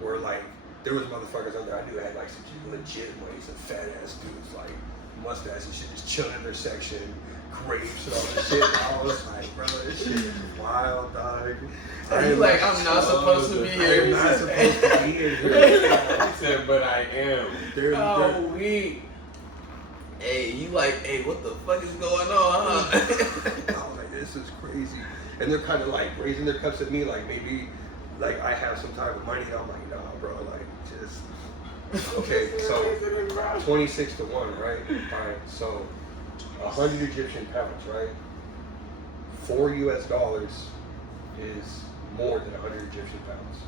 where like, there was motherfuckers on there I knew had like some legit money, some fat ass dudes, like mustache and shit, just chilling in their section, grapes and all that shit. I was like, bro, this shit is wild, dog. He's like, I'm not supposed to be here. I'm not supposed to be in here. He said, but I am. Oh, we. Hey, you like, hey, what the fuck is going on, huh? I was like, this is crazy. And they're kind of like raising their cups at me, like maybe like I have some type of money. I'm like, nah, bro, like just. Okay, so 26 to 1, right? Alright, so 100 Egyptian pounds, right? 4 US dollars is more than 100 Egyptian pounds.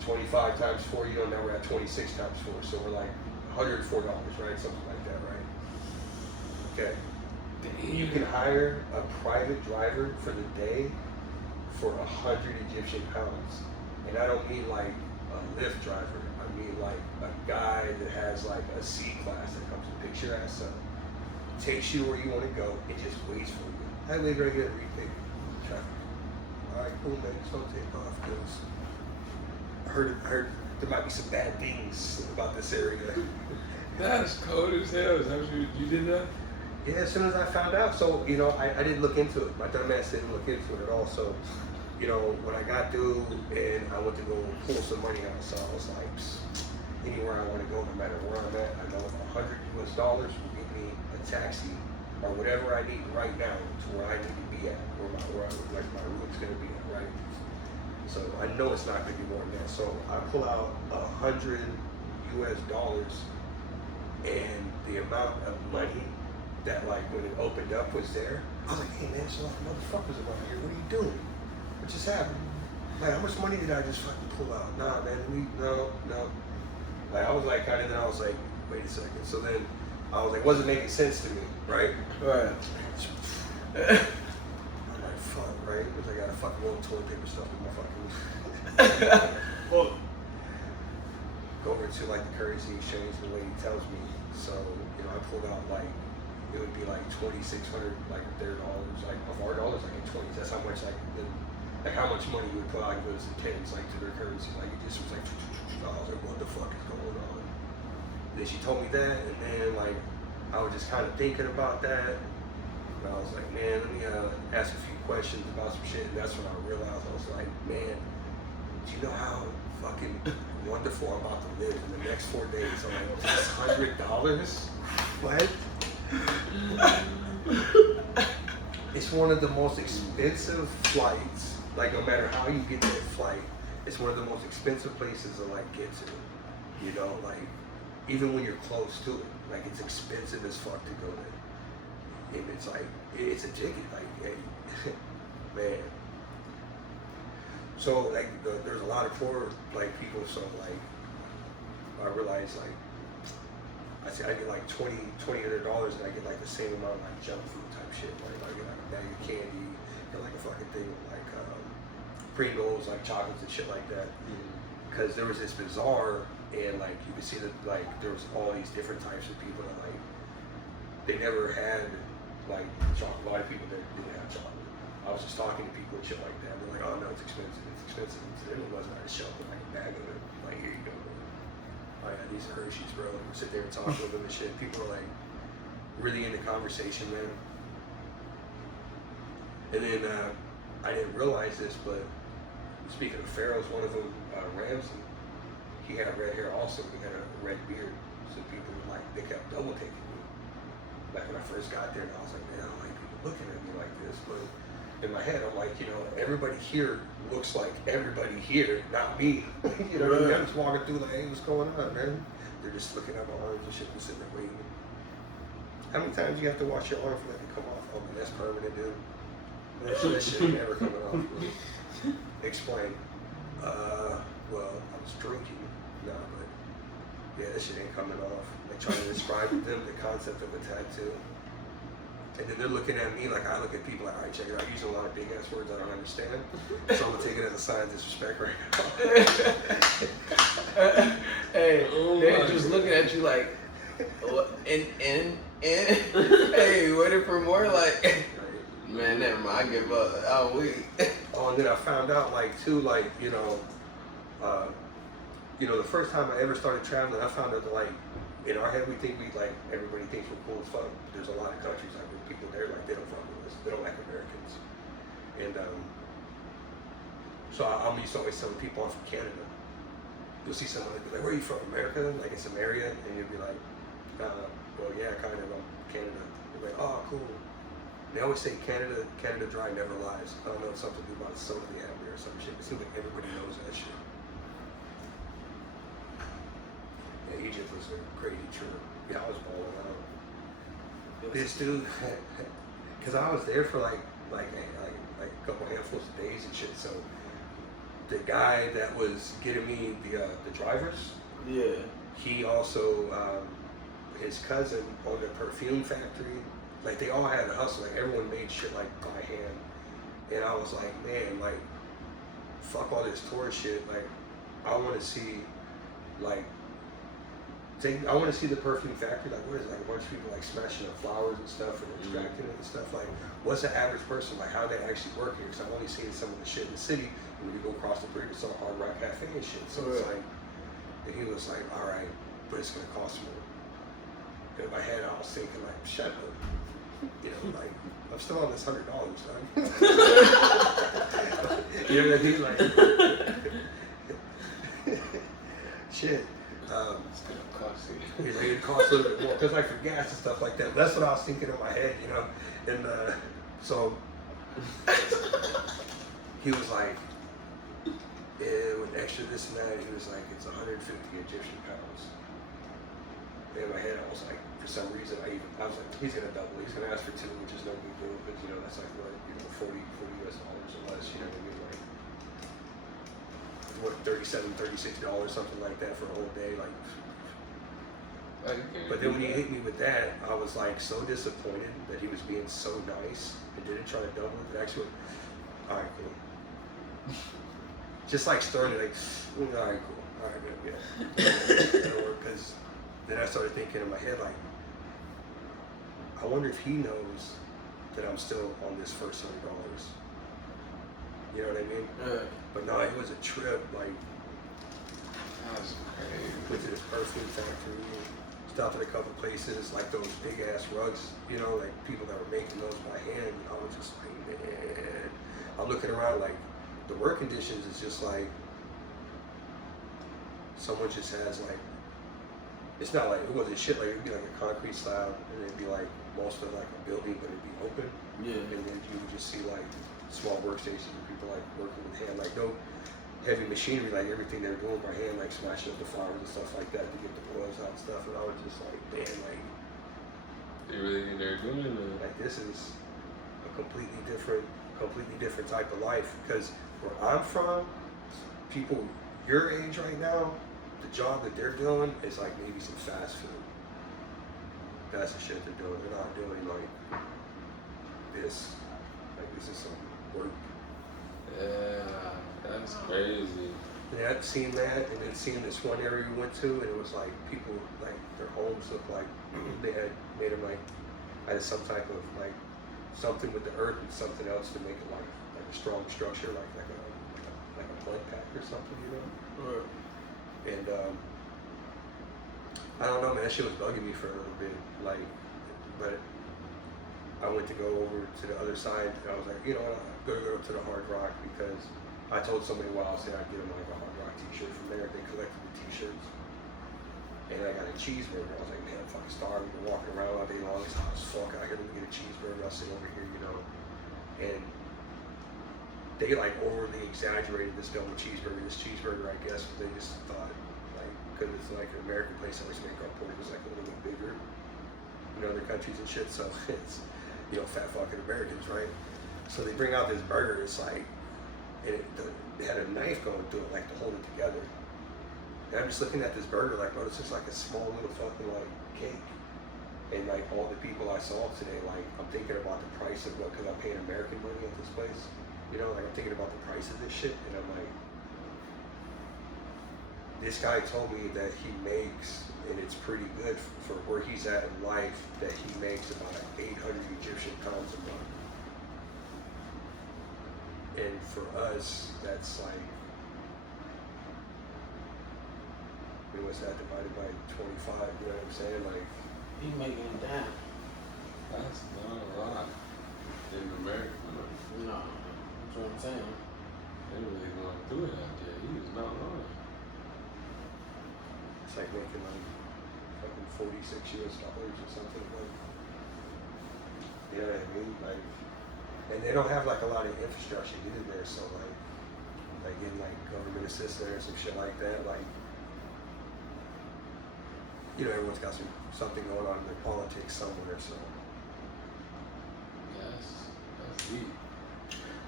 25 times 4, you know, now we're at 26 times 4, so we're like $104, right? Something like that, right? Okay. You can hire a private driver for the day for 100 Egyptian pounds. And I don't mean like a Lyft driver. I mean like a guy that has like a C-class that comes and picks your ass up, takes you where you want to go, and just waits for you. I live right here at Retake traffic. All right, cool, man. Just don't take off because I heard there might be some bad things about this area. That's cold as hell. Is that what you did that? Yeah, as soon as I found out. So, you know, I didn't look into it. My dumb ass didn't look into it at all. So, you know, when I got through and I went to go pull some money out, so I was like, anywhere I want to go, no matter where I'm at, I know $100 US will get me a taxi or whatever I need right now to where I need to be at, where my room's gonna be at, right? So I know it's not gonna be more than that. So I pull out $100 US, and the amount of money that like when it opened up was there. I was like, hey man, there's a lot of motherfuckers around here. What are you doing? What just happened? Like, how much money did I just fucking pull out? Nah, man, no. Like, I was like, kind of, then I was like, wait a second. So then I was like, wasn't making sense to me, right? Right. I'm like, fuck, right? Because I got a fucking little toilet paper stuff in my fucking. Well, go over to like the currency exchange, the lady tells me. So, you know, I pulled out like, it would be like 2,600, like their dollars, like of our dollars, like in 20s. That's how much like how much money you would put out if it was in tens, like to their currency. Like it just was like, I was like, what the fuck is going on? Then she told me that, and then like I was just kind of thinking about that. And I was like, man, let me ask a few questions about some shit. And that's when I realized, I was like, man, do you know how fucking wonderful I'm about to live in the next 4 days? I'm like, just $100? What? It's one of the most expensive flights. Like no matter how you get that flight, it's one of the most expensive places to like get to. You know, like even when you're close to it, like it's expensive as fuck to go there. And it's like it's a ticket, like hey, man. So like there's a lot of poor like people. So like I realized like. I get like $2,000 and I get like the same amount of like junk food type shit. Like I get like a bag of candy, get like a fucking thing with like Pringles, like chocolates and shit like that. Because there was this bazaar and like you could see that like there was all these different types of people that like they never had like chocolate. A lot of people that didn't have chocolate. I was just talking to people and shit like that. They're like, oh no, it's expensive. And then it wasn't. I just showed them like a bag of it. Like here you go. Oh yeah, these are Hershey's, bro. We sit there and talk with them and shit. People are like really into conversation, man. And then I didn't realize this, but speaking of pharaohs, one of them, Ramsey, he had red hair also. He had a red beard. So people were like, they kept double taking me. Back when I first got there, and I was like, man, I don't like people looking at me like this. But in my head, I'm like, you know, everybody here looks like everybody here, not me. You know what I mean? I'm just walking through like, hey, what's going on, man? They're just looking at my arms and shit and sitting there waiting. How many times you have to wash your arm for that to come off? Oh, man, that's permanent, dude. That shit never coming off. Bro. Explain. Well, I was drinking. Nah, but yeah, that shit ain't coming off. Like trying to describe to them the concept of a tattoo. And then they're looking at me like I look at people like, all right, check it out. I'm using a lot of big ass words I don't understand. So I'm gonna take it as a sign of disrespect right now. Hey, they're just looking at you like, what? And hey, waiting for more. Like, man, never mind. I give up. Oh, weak. Oh, and then I found out like too, like the first time I ever started traveling, I found out that like in our head we think everybody thinks we're cool as fuck. There's a lot of countries like with people there like they don't fuck with us. They don't like Americans. And so I'm used to always telling people I'm from Canada. You'll see someone be like, where are you from? America? Like in some area, and you'll be like, well yeah, kind of, I'm Canada. They're like, oh cool. They always say Canada dry never lies. I don't know, it's something to do about the soda they have there or some shit. It seems like everybody knows that shit. Yeah, Egypt was a crazy trip. Yeah, I was balling out. This dude, because I was there for like a couple handfuls of days and shit. So the guy that was getting me the drivers, Yeah. he also his cousin owned a perfume factory. Like they all had a hustle. Like everyone made shit like by hand. And I was like, man, like fuck all this tourist shit. Like I want to see I want to see the perfume factory. Like, what is it? Like a bunch of people like smashing up flowers and stuff and extracting it and stuff. Like, what's the average person like? How they actually work here? Because I've only seen some of the shit in the city. And when you go across the bridge, it's all Hard Rock Cafe and shit. So it's like, and he was like, all right, but it's gonna cost more. And in my head, I was thinking like, shut up. You know, like I'm still on this $100, son. You know what I mean? Like, shit. It's gonna cost you. It costs a little bit more because like for gas and stuff like that. That's what I was thinking in my head, you know. And so he was like, yeah, with extra this and that. He was like, it's 150 Egyptian pounds. And in my head, I was like, for some reason, I was like, he's gonna double. He's gonna ask for 2, which is no big deal, because you know that's like what, you know, 40 US dollars or less. You know what I mean? Like, what, $37, $36, something like that for a whole day, like. But then when he hit me with that, I was like so disappointed that he was being so nice and didn't try to double it. It actually, all right, cool. Just like started like, all right, cool, all right, good, yeah. Because then I started thinking in my head like, I wonder if he knows that I'm still on this first $100. You know what I mean? Yeah. But no, it was a trip. Like, That's crazy. went to this perfume factory, stopped at a couple places, like those big ass rugs, you know, like people that were making those by hand. And I was just like, man, I'm looking around like the work conditions is just like someone just has like, it's not like, it wasn't shit, like it'd be like a concrete slab and it'd be like most of like a building, but it'd be open. Yeah. And then you would just see like small workstations and people like working with hand, like no heavy machinery, like everything they're doing by hand, like smashing up the flowers and stuff like that to get the oils out and stuff. And I was just like, damn, like They really think they're doing it. like this is a completely different type of life. Because where I'm from, people your age right now, the job that they're doing is like maybe some fast food. That's the shit they're doing. They're not doing like this. Like this is some work. Yeah, that's crazy. And I'd seen that, and then seeing this one area we went to, and it was like people, like their homes looked like they had made them like out of some type of like something with the earth and something else to make it like a strong structure, like a mud pack or something, you know. Right. And I don't know, man, that shit was bugging me for a little bit, like, but I went to go over to the other side, and I was like, you know what, I'm gonna go to the Hard Rock because I told somebody while I was there I'd get them like a Hard Rock t-shirt from there. They collected the t-shirts. and I got a cheeseburger. I was like, man, I'm fucking starving. Been walking around all day long. It's hot as fuck. I gotta get a cheeseburger. I'll sit over here, you know. And they like overly exaggerated this double cheeseburger. This cheeseburger, I guess, they just thought like, because it's like an American place, always make our pork was like a little bit bigger in other countries and shit. So it's, you know, fat fucking Americans, right? So they bring out this burger. It's like, and they had a knife going through it, like to hold it together. And I'm just looking at this burger, like, oh, it's just like a small little fucking like cake. And like all the people I saw today, like I'm thinking about the price of what, because I'm paying American money at this place. You know, like I'm thinking about the price of this shit, and I'm like, this guy told me that he makes, and it's pretty good for where he's at in life, that he makes about 800 Egyptian pounds a month. And for us, that's like, I mean, what's that divided by 25? You know what I'm saying? Like, He making it down. That's not a lot in America. No, that's what I'm saying. They really going through it out there. He was not lying. it's like making like fucking $46 or something. Like, you know what I mean? Like, and they don't have like a lot of infrastructure either there, so like getting like government assistance or some shit like that, like, you know, everyone's got something going on in their politics somewhere, so. Yes, that's deep.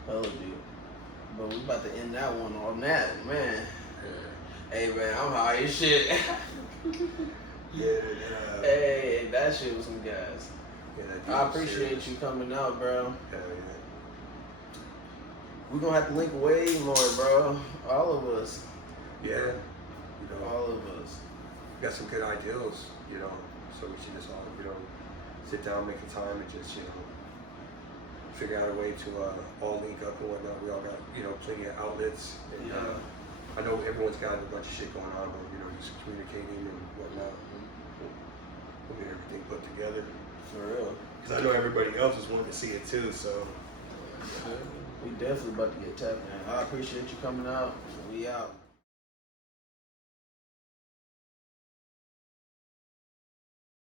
Hell, dude. But we about to end that one on that, man. Yeah. Hey, man, I'm high as shit. Yeah, Hey, that shit was some gas. that I appreciate you coming out, bro. Yeah. We're gonna have to link way more, bro. All of us. Yeah, you know, All of us. got some good ideals, you know, so we should just all, you know, sit down, make a time, and just, you know, figure out a way to all link up and whatnot. We all got, you know, plenty of outlets, and Yeah. I know everyone's got a bunch of shit going on, but, you know, just communicating and whatnot, and we'll get everything put together. For real. Because I know everybody else is wanting to see it too, so. We definitely about to get tapped, man. I appreciate you coming out. We out.